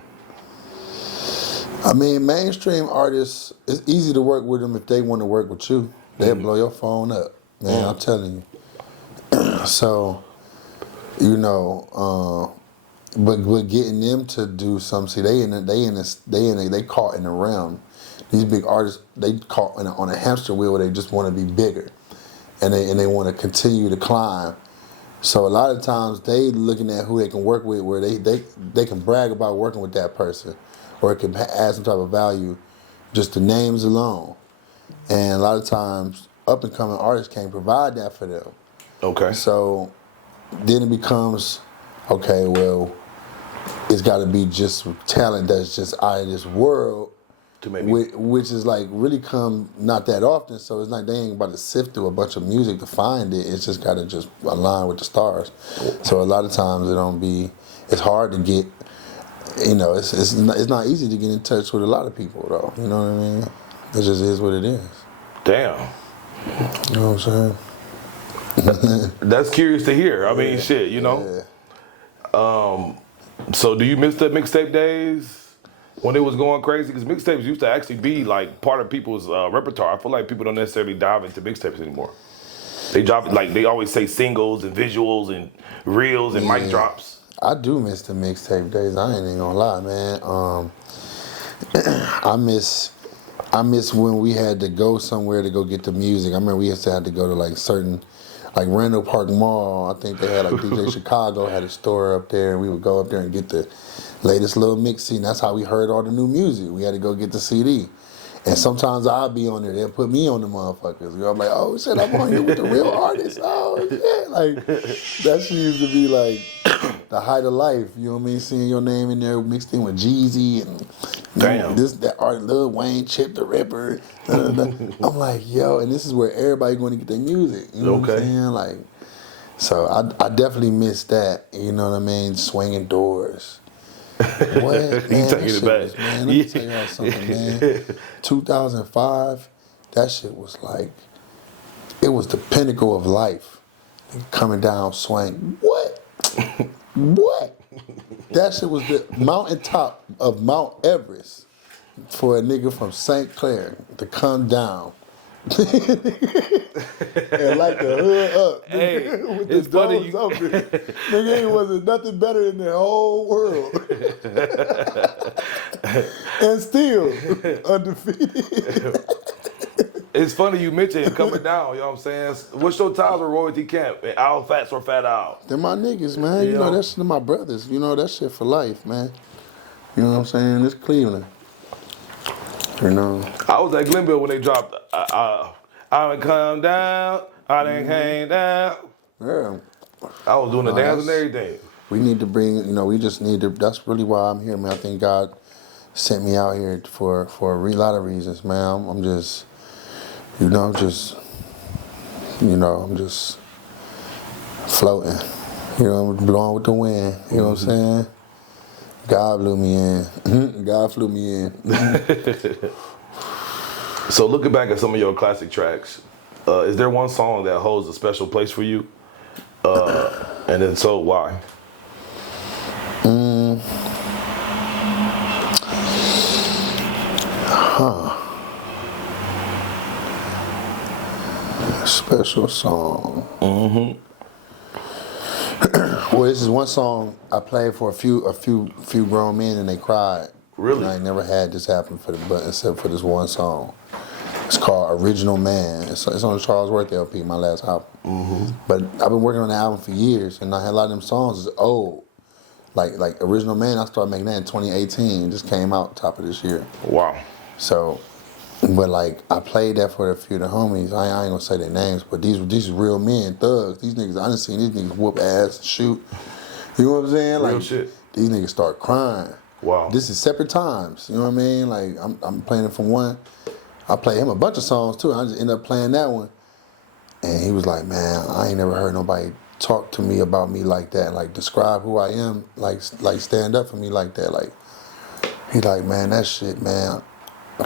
I mean, mainstream artists, it's easy to work with them if they want to work with you. They'll blow your phone up, man. I'm telling you. So, you know, but getting them to do something, see, they caught in the realm. These big artists, they caught on a hamster wheel where they just want to be bigger, and they want to continue to climb. So a lot of times they looking at who they can work with, where they can brag about working with that person, or it can add some type of value just the names alone. And a lot of times, up and coming artists can't provide that for them. Okay. So then it becomes, okay, well, it's got to be just talent that's just out of this world, To maybe. which is like really come not that often. So it's like they ain't about to sift through a bunch of music to find it. It's just got to just align with the stars. So a lot of times it's hard to get. It's not easy to get in touch with a lot of people though. You know what I mean? It just is what it is. Damn. You know what I'm saying? That's curious to hear. I mean, shit, you know. Yeah. So do you miss the mixtape days when it was going crazy? Because mixtapes used to actually be like part of people's repertoire. I feel like people don't necessarily dive into mixtapes anymore. They drop like they always say singles and visuals and reels and mic drops. I do miss the mixtape days. I ain't even gonna lie, man. I miss when we had to go somewhere to go get the music. I remember we used to have to go to like certain, like Randall Park Mall. I think they had like DJ Chicago had a store up there, and we would go up there and get the latest little mix CD. And that's how we heard all the new music. We had to go get the CD. And sometimes I'll be on there. They'll put me on the motherfuckers. I'm like, oh shit, I'm on here with the real artists. Oh shit, like that shit used to be like the height of life. You know what I mean? Seeing your name in there mixed in with Jeezy and Damn. that art, Lil Wayne, Chip the Ripper. I'm like, yo, and this is where everybody going to get their music. You know what I'm saying? Like, so I definitely miss that. You know what I mean? Swinging doors. What? Man, taking it back. Let me tell y'all something, man. 2005, that shit was like, it was the pinnacle of life. Coming down, swing. What? What? That shit was the mountaintop of Mount Everest for a nigga from St. Clair to come down. And like the hood up, Hey, nigga, with it's the funny doors open. Nigga, it wasn't nothing better in the whole world. And still undefeated. It's funny you mentioned coming down, you know what I'm saying? What's your ties with Royalty Camp? Al Fats or Fat Al? They're my niggas, man. You know, that's my brothers. You know, that shit for life, man. You know what I'm saying? It's Cleveland. You know. I was at Glenville when they dropped I done come down, I done came down. Yeah. I was doing the dance and everything. We need to bring, we just need to, that's really why I'm here, man. I think God sent me out here for a lot of reasons, man. I'm just, I'm just floating. I'm blowing with the wind. You know what I'm saying? God blew me in. God flew me in. So looking back at some of your classic tracks, is there one song that holds a special place for you? And if so, why? Special song. Well, this is one song I played for a few grown men and they cried. Really? And I ain't never had this happen except for this one song. It's called Original Man. It's on the Charles Worth LP, my last album. But I've been working on the album for years, and I had a lot of them songs is old. Like Original Man, I started making that in 2018. It just came out top of this year. Wow. So, but like I played that for a few of the homies. I ain't gonna say their names, but these real men, thugs. These niggas, I done seen these niggas whoop ass and shoot. You know what I'm saying? Real Like shit. These niggas start crying. Wow. This is separate times. You know what I mean? Like I'm playing it from one. I play him a bunch of songs too. I just end up playing that one. And he was like, man, I ain't never heard nobody talk to me about me like that. Like describe who I am. Like stand up for me like that. Like he like, man, that shit, man.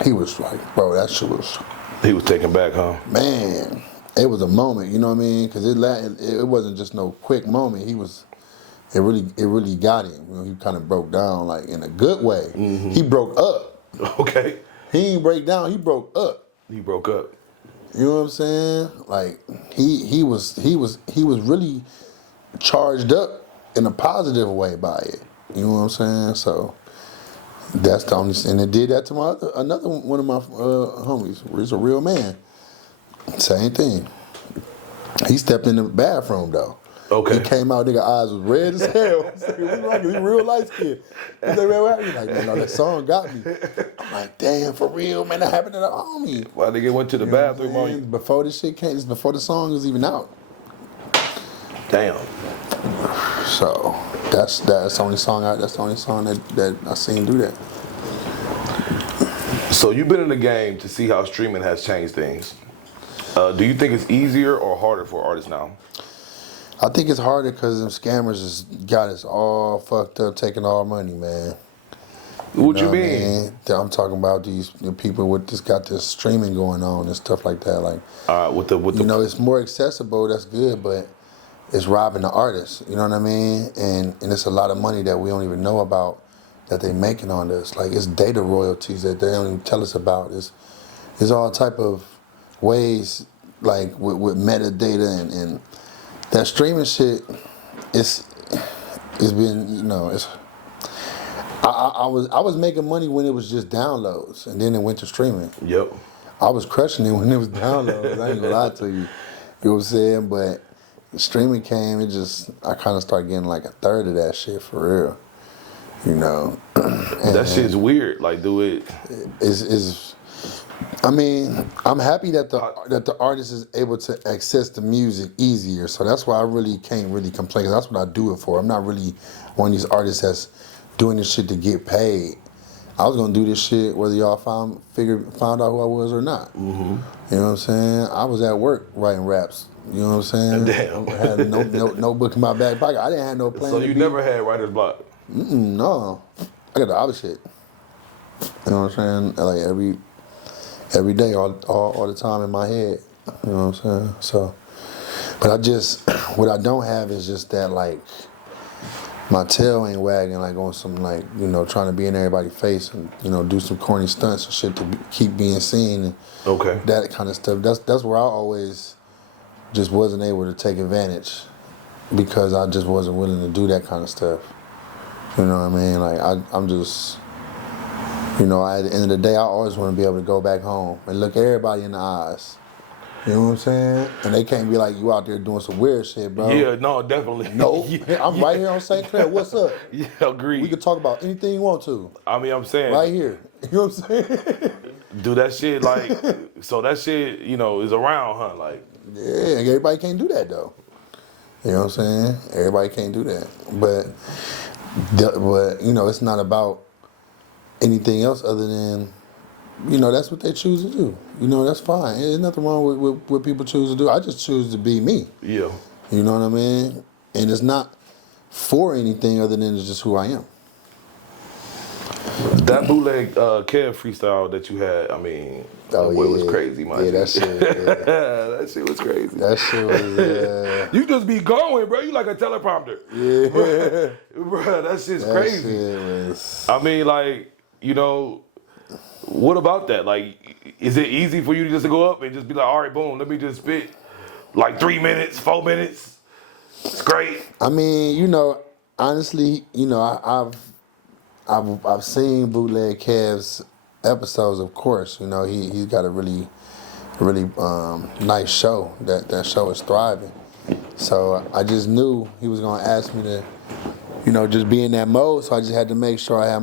He was like, bro, that shit was. He was taken back, huh? Man, it was a moment. You know what I mean? Because it wasn't just no quick moment. It really got him. He kind of broke down like in a good way. He broke up. Okay. He didn't break down. He broke up. He broke up. You know what I'm saying? Like he was really charged up in a positive way by it. You know what I'm saying? So that's the only, and it did that to another one of my homies. He's a real man. Same thing. He stepped in the bathroom though. Okay. He came out, nigga, eyes was red as hell. I said, what's wrong? He real light skin. He said, man, what happened? He's like, man, no, that song got me. I'm like, damn, for real, man, that happened to the homie. Why nigga went to the bathroom on you? Before this shit came, before the song was even out. Damn. So that's the only song that I seen do that. So you've been in the game to see how streaming has changed things. Do you think it's easier or harder for artists now? I think it's harder because them scammers just got us all fucked up, taking all our money, man. What you know mean? I'm talking about these people with just got this streaming going on and stuff like that. Like, with the you know, it's more accessible. That's good, but it's robbing the artists. You know what I mean? And it's a lot of money that we don't even know about that they making on this. Like, it's data royalties that they don't even tell us about. It's all type of ways, like with metadata and that streaming shit. It's been, you know, it's. I was making money when it was just downloads, and then it went to streaming. Yep. I was crushing it when it was downloads. I ain't gonna lie to you. You know what I'm saying? But the streaming came, I kind of started getting like a third of that shit for real. You know. That shit's weird. Like, do it. I mean, I'm happy that the artist is able to access the music easier. So that's why I really can't really complain. 'Cause that's what I do it for. I'm not really one of these artists that's doing this shit to get paid. I was gonna do this shit whether y'all found out who I was or not. Mm-hmm. You know what I'm saying? I was at work writing raps. You know what I'm saying? Damn. I had no notebook in my back pocket. I didn't have no plan. So you never had writer's block? No. I got the opposite. You know what I'm saying? Like every day, all the time in my head. You know what I'm saying? So, but what I don't have is just that, like, my tail ain't wagging, like, on some, like, you know, trying to be in everybody's face and, you know, do some corny stunts and shit to keep being seen and that kind of stuff. That's where I always just wasn't able to take advantage because I just wasn't willing to do that kind of stuff. You know what I mean? Like, I'm just, you know, at the end of the day, I always want to be able to go back home and look everybody in the eyes. You know what I'm saying? And they can't be like, you out there doing some weird shit, bro. Yeah, no, definitely. No, I'm right here on St. Clair. What's up? Yeah, agreed. We can talk about anything you want to. I mean, I'm saying. Right here. You know what I'm saying? Do that shit, like, so that shit, you know, is around, huh? Like. Yeah, everybody can't do that, though. You know what I'm saying? Everybody can't do that. But you know, it's not about anything else other than, you know, that's what they choose to do. You know, that's fine. There's nothing wrong with what people choose to do. I just choose to be me. Yeah. You know what I mean? And it's not for anything other than it's just who I am. That bootleg Kev freestyle that you had, I mean, that boy was crazy, man. Yeah, that shit. Yeah. That shit was crazy. That shit was. You just be going, bro. You like a teleprompter. Yeah. Bro, that shit's crazy. Shit was... I mean, like, you know, what about that? Like, is it easy for you just to go up and just be like, all right, boom, let me just spit like 3 minutes, 4 minutes? It's great. I mean, you know, honestly, you know, I've seen Bootleg Kev's episodes, of course. You know, he's got a really nice show. That show is thriving. So I just knew he was gonna ask me to, you know, just be in that mode. So I just had to make sure I had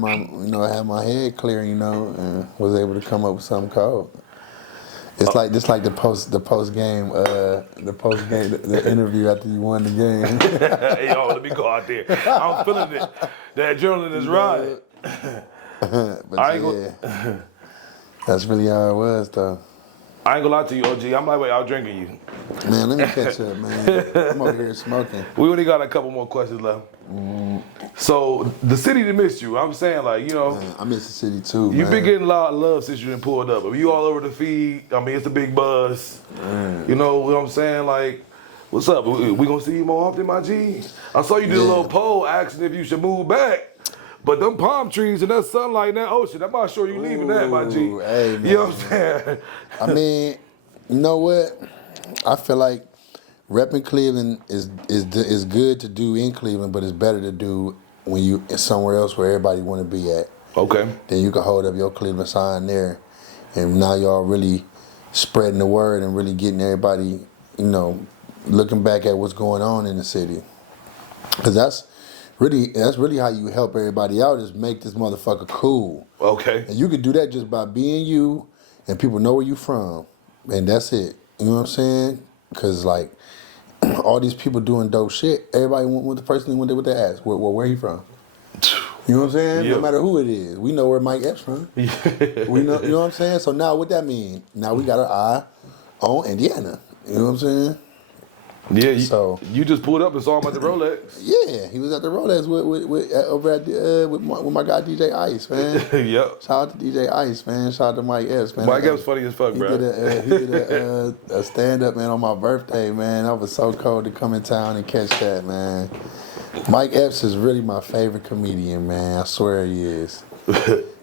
my head clear, you know, and was able to come up with something cold. It's like the post game the interview after you won the game. Hey, yo, let me go out there. I'm feeling it. That adrenaline is right. But that's really how it was, though. I ain't gonna lie to you, OG. I'm like, wait, out drinking you. Man, let me catch up, man. I'm over here smoking. We only got a couple more questions left. So, the city that missed you, I'm saying, like, you know. Man, I miss the city too, man. You've been getting a lot of love since you done pulled up. You all over the feed. I mean, it's a big buzz. You know what I'm saying? Like, what's up? We gonna see you more often, my G? I saw you did a little poll asking if you should move back. But them palm trees and that sunlight and that ocean, I'm not sure you leaving that, my G. Hey, man. You know what I'm saying? I mean, you know what? I feel like repping Cleveland is good to do in Cleveland, but it's better to do when you somewhere else where everybody want to be at. Okay. Then you can hold up your Cleveland sign there, and now y'all really spreading the word and really getting everybody, you know, looking back at what's going on in the city, because that's really how you help everybody out, is make this motherfucker cool. Okay. And you can do that just by being you, and people know where you from, and that's it. You know what I'm saying? Because like all these people doing dope shit, everybody went with the person who went there with their ass. Where he from? You know what I'm saying? Yeah. No matter who it is, we know where Mike Epps from. We know, you know what I'm saying? So now what that mean? Now we got our eye on Indiana. You know what I'm saying? Yeah, So you just pulled up and saw him at the Rolex. yeah, he was at the Rolex with over at the with my guy DJ Ice, man. Yep. Shout out to DJ Ice, man. Shout out to Mike Epps, man. Mike Epps funny as fuck, bro. He did a stand up, man, on my birthday, man. That was so cold to come in town and catch that, man. Mike Epps is really my favorite comedian, man. I swear he is.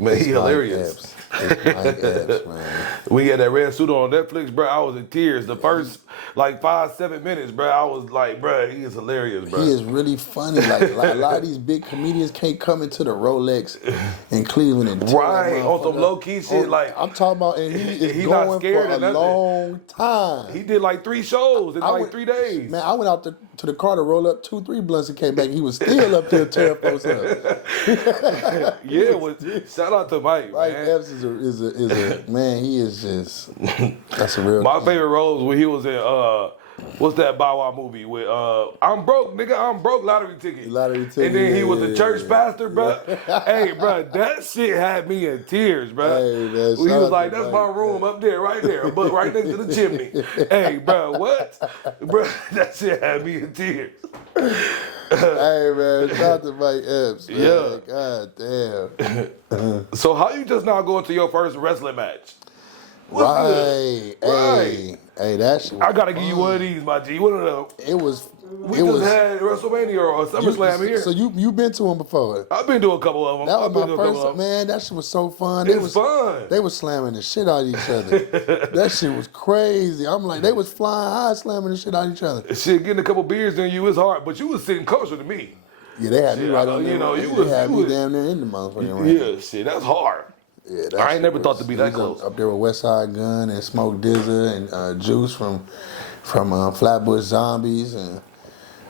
Man, he hilarious. It's Mike Epps, man. We had that red suit on Netflix, bro. I was in tears. The first like 5-7 minutes, bro. I was like, bro, he is hilarious, bro. He is really funny. Like a lot of these big comedians can't come into the Rolex in Cleveland and tear right on some low key shit. Like I'm talking about, and he is he going not scared for a of nothing. long time. He did like 3 shows in like 3 days. Man, I went out to the car to roll up 2-3 blunts and came back. He was still up there tearing folks up. Yeah, shout out to Mike. Mike Man. Epps is a man. He is just that's a real. My favorite role was when he was in what's that Bow Wow movie with I'm broke, nigga, I'm broke lottery ticket. Lottery ticket. And then he was a church pastor, bro. Hey, bro, that shit had me in tears, bro. Hey, man, he was like, that's my room up there, right there, but right next to the chimney. Hey, bro, what? Bro, that shit had me in tears. Hey man, shout out to Mike Epps, man. Yeah. God damn. So how you just now going to your first wrestling match? What's Right. good? Hey, that shit was I gotta give you one of these, my G. One of them. It was. We just had WrestleMania or SummerSlam here. So you been to them before? I've been to a couple of them. That I've was been to my a couple of first. them. Man, that shit was so fun. It's fun. They was slamming the shit out of each other. That shit was crazy. I'm like, they was flying high, slamming the shit out of each other. Shit, getting a couple beers in you is hard, but you was sitting closer to me. Yeah, they had me Shit, right on there. you know, They you was- had you me was- damn near in the motherfucking ring. Yeah, shit, that's hard. Yeah, that I ain't shit never thought was- to be that he was close. Up there with West Side Gun and Smoke Dizza and Juice from Flatbush Zombies and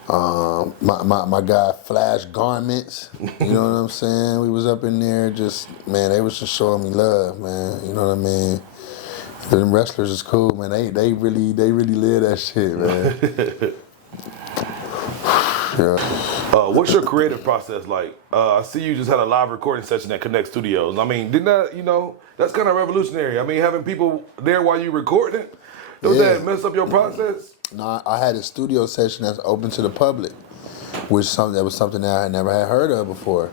my guy Flash Garments. You know what I'm saying? We was up in there just, man, they was just showing me love, man. You know what I mean? Them wrestlers is cool, man. They really live that shit, man. Yeah. What's your creative process like? I see you just had a live recording session at Connect Studios. I mean, didn't that, that's kind of revolutionary. I mean, having people there while you recording, does Yeah. that mess up your process? No, I had a studio session that's open to the public, which was something that I never had heard of before.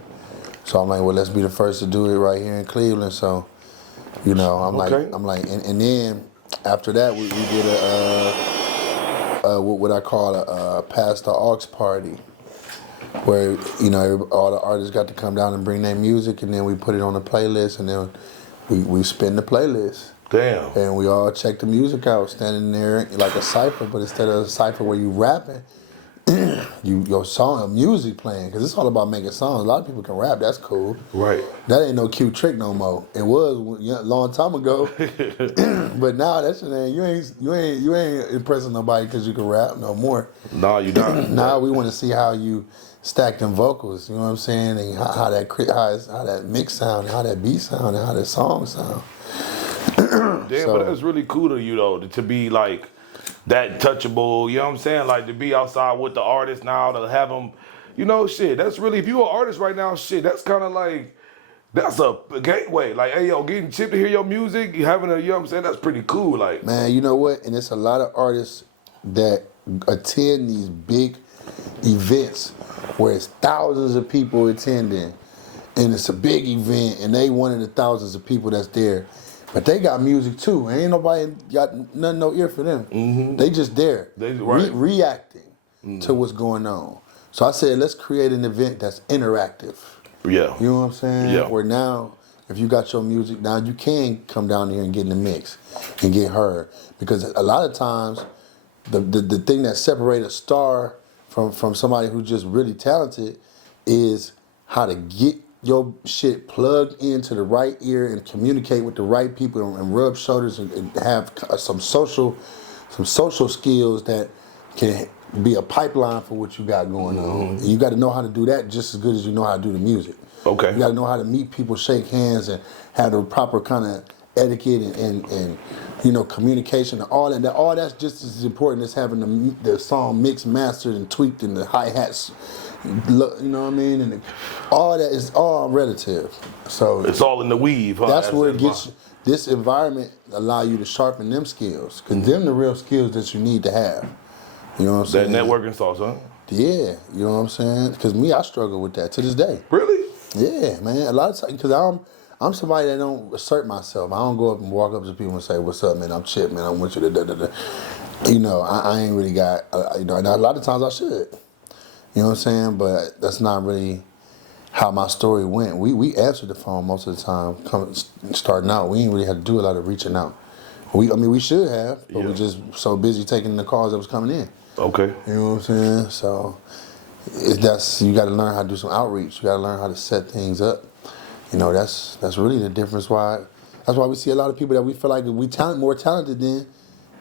So I'm like, well, let's be the first to do it right here in Cleveland. So, I'm Okay. like, and then after that, we did what I call a Pass the Aux party, where all the artists got to come down and bring their music, and then we put it on a playlist, and then we spin the playlist. Damn. And we all check the music out, standing there like a cipher, but instead of a cipher where you rapping, your song, music playing, because it's all about making songs. A lot of people can rap, that's cool. Right. That ain't no cute trick no more. It was a long time ago, but now that shit ain't. You ain't impressing nobody because you can rap no more. No, you not. Now we want to see how you stack them vocals. You know what I'm saying? And how that mix sound, and how that beat sound, and how that song sound. Damn, but that's really cool of you though to be like that touchable. You know what I'm saying? Like to be outside with the artist now, to have them, shit. That's really, if you an artist right now, shit. That's kind of like, that's a gateway. Like, hey yo, getting Chip to hear your music, you having you know what I'm saying? That's pretty cool. Like, man, you know what? And it's a lot of artists that attend these big events where it's thousands of people attending, and it's a big event, and they one of the thousands of people that's there. But they got music too. Ain't nobody got no ear for them. Mm-hmm. They just there, reacting to what's going on. So I said, let's create an event that's interactive. Yeah. You know what I'm saying? Yeah. Where now, if you got your music, now you can come down here and get in the mix and get heard. Because a lot of times, the thing that separates a star from somebody who's just really talented is how to get your shit plugged into the right ear and communicate with the right people and rub shoulders and have some social skills that can be a pipeline for what you got going on. And you got to know how to do that just as good as you know how to do the music. Okay. You got to know how to meet people, shake hands, and have the proper kind of etiquette and you know, communication and all that. All that's just as important as having the song mixed, mastered, and tweaked, and the hi hats. You know what I mean? And all that is all relative. So it's all in the weave. Huh? That's where it gets. This environment allow you to sharpen them skills, because them the real skills that you need to have. You know what I'm saying? That networking sauce, huh? Yeah, you know what I'm saying? Because me, I struggle with that to this day. Really? Yeah, man. A lot of times, because I'm somebody that don't assert myself. I don't go up and walk up to people and say, "What's up, man? I'm Chip, man. I want you to da da da." You know, I ain't really got. You know, and a lot of times I should. You know what I'm saying? But that's not really how my story went. We answered the phone most of the time, starting out. We ain't really had to do a lot of reaching out. We should have, but we just so busy taking the calls that was coming in. Okay. You know what I'm saying? So you got to learn how to do some outreach. You got to learn how to set things up. You know, that's really the difference. That's why we see a lot of people that we feel like more talented than,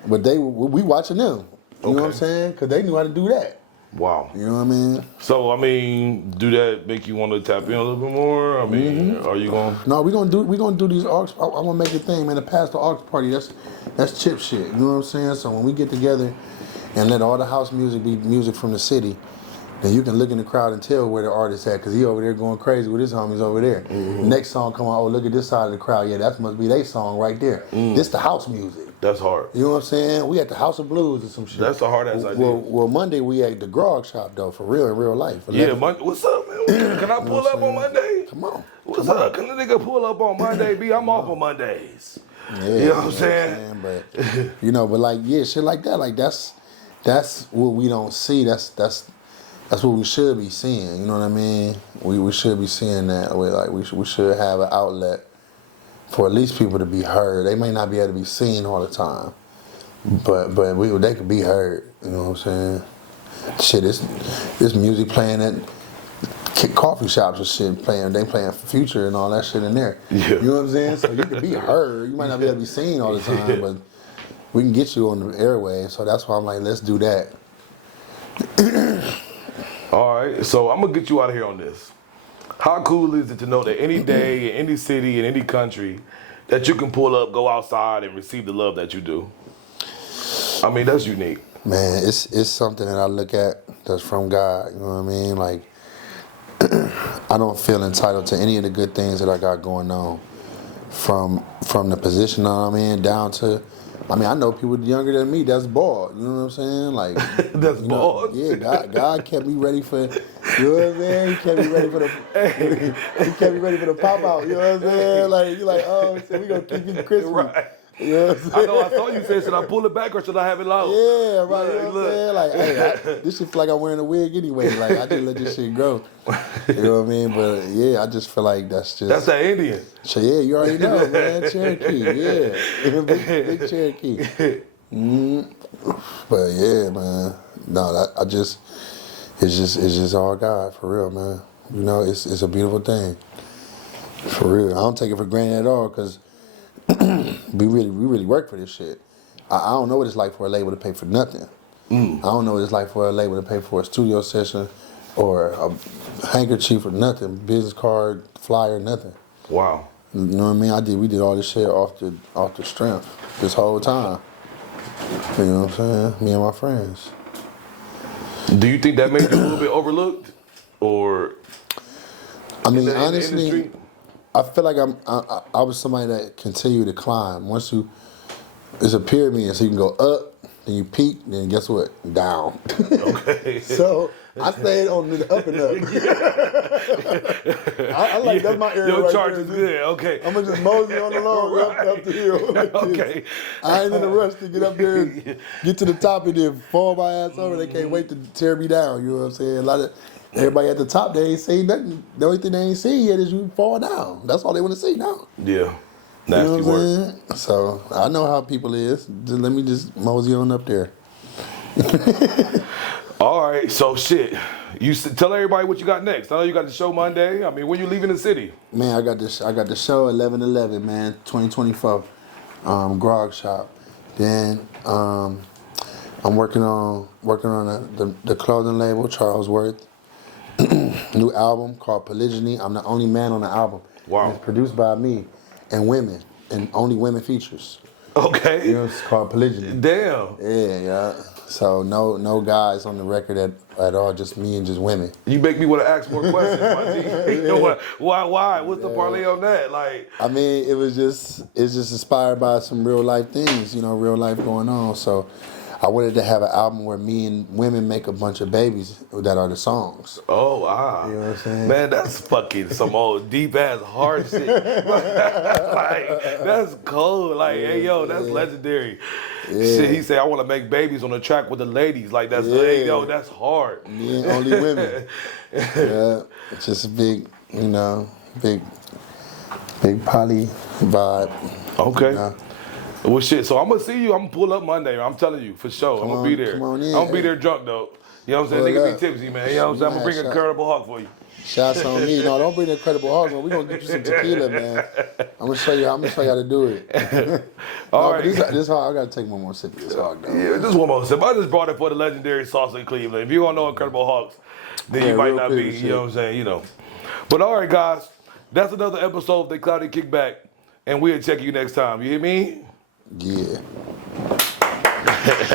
but we watching them. You know what I'm saying? Because they knew how to do that. Wow. You know what I mean? So, I mean, do that make you want to tap in a little bit more? I mean, are you going to? No, we're gonna do these AUX. I want to make a thing, man. The past the AUX party, that's Chip shit. You know what I'm saying? So when we get together and let all the house music be music from the city, then you can look in the crowd and tell where the artist at, because he over there going crazy with his homies over there. Next song come on, oh, look at this side of the crowd. Yeah, that must be their song right there. This the house music. That's hard. You know what I'm saying? We at the House of Blues or some shit. That's a hard ass idea. Well, Monday we at the grog shop though, for real, in real life. Yeah, what's up, man? Can I pull up on Monday? Come on. What's up? Can the nigga pull up on Monday? B, I'm off on Mondays. Yeah, you know what I'm saying? But you know, but like shit like that, like that's what we don't see. That's what we should be seeing. You know what I mean? We should be seeing that. We should have an outlet for at least people to be heard. They may not be able to be seen all the time, but they could be heard. You know what I'm saying? Shit, this music playing at coffee shops and shit, they playing Future and all that shit in there. Yeah. You know what I'm saying? So you can be heard. You might not be able to be seen all the time, but we can get you on the airwaves. So that's why I'm like, let's do that. All right, so I'm gonna get you out of here on this. How cool is it to know that any day, in any city, in any country, that you can pull up, go outside, and receive the love that you do? I mean, that's unique. Man, it's something that I look at that's from God. You know what I mean? Like, I don't feel entitled to any of the good things that I got going on, from the position that I'm in down to. I mean, I know people younger than me that's bald. You know what I'm saying? Like, that's bald. Yeah, God kept me ready for. You know what I'm saying? He kept me ready for the. He kept me ready for the pop out. You know what I'm saying? Like, you're like, oh, so we gonna keep you Christmas. Right. You know what I'm saying? I saw you said, should I pull it back or should I have it low? Yeah, right. You know what I'm saying? Like, hey, this shit feel like I'm wearing a wig anyway. Like, I just let this shit grow. You know what I mean? But yeah, I just feel like that's that Indian. So yeah, you already know, man. Cherokee, yeah, big Cherokee. But yeah, man. No, it's just all God for real, man. You know, it's a beautiful thing. For real, I don't take it for granted at all, because we really work for this shit. I don't know what it's like for a label to pay for nothing. I don't know what it's like for a label to pay for a studio session or a handkerchief or nothing, business card, flyer, nothing. Wow. You know what I mean? We did all this shit off the strength this whole time. You know what I'm saying? Me and my friends. Do you think that made you a little bit overlooked, or? I mean, honestly, I feel like I was somebody that continued to climb. Once it's a pyramid, so you can go up, then you peak, then guess what? Down. Okay. So I stayed on the up and up. I like that's my area. Your right charge there. is good. Okay. I'm gonna just mosey on along Right. up the hill. Like Okay. I ain't in a rush to get up there and get to the top and then fall my ass over. They can't wait to tear me down. You know what I'm saying? Everybody at the top, they ain't seen nothing. The only thing they ain't seen yet is you fall down. That's all they want to see now. Yeah. Nasty you know what work. I'm saying? So I know how people is. Let me just mosey on up there. All right, so shit. You tell everybody what you got next. I know you got the show Monday. I mean, when you leaving the city? Man, I got the show 11/11, man, 2024, Grog Shop. Then I'm working on the clothing label, Charles Worth. New album called Polygyny. I'm the only man on the album. Wow. And it's produced by me and women, and only women features. Okay. You know, it's called Polygyny. Damn. Yeah. So no guys on the record at all, just me and just women. You make me want to ask more questions, my G. You know what? Why? What's the parlay on that? Like, I mean, it's just inspired by some real life things, real life going on. So I wanted to have an album where me and women make a bunch of babies that are the songs. oh wow. You know what I'm saying? Man, that's fucking some old deep ass hard shit. Like, that's cold. Like, hey yo, that's legendary. Yeah. Shit, he said I want to make babies on the track with the ladies. Like that's hey yo, that's hard. Me and only women. Yeah, it's just a big, big poly vibe. Okay. You know? Well, shit. So I'm gonna see you. I'm gonna pull up Monday. I'm telling you for sure. I'm gonna be there. Come on in. I'm gonna be there drunk though. You know what I'm saying? Pull Nigga up. be tipsy, man. You know what I'm saying? I'm gonna bring a Incredible Hulk for you. Shots on me. No, don't bring the Incredible Hulk, man. We're gonna get you some tequila, man. I'm gonna show you how to do it. All right. This Hulk, I gotta take one more sip of this Hulk, though. Yeah, just one more sip. I just brought it for the legendary sauce in Cleveland. If you don't know Incredible Hulks, then you might not be. You know what I'm saying? But all right, guys, that's another episode of the Cloudy KickBack, and we'll check you next time. You hear me? Yeah.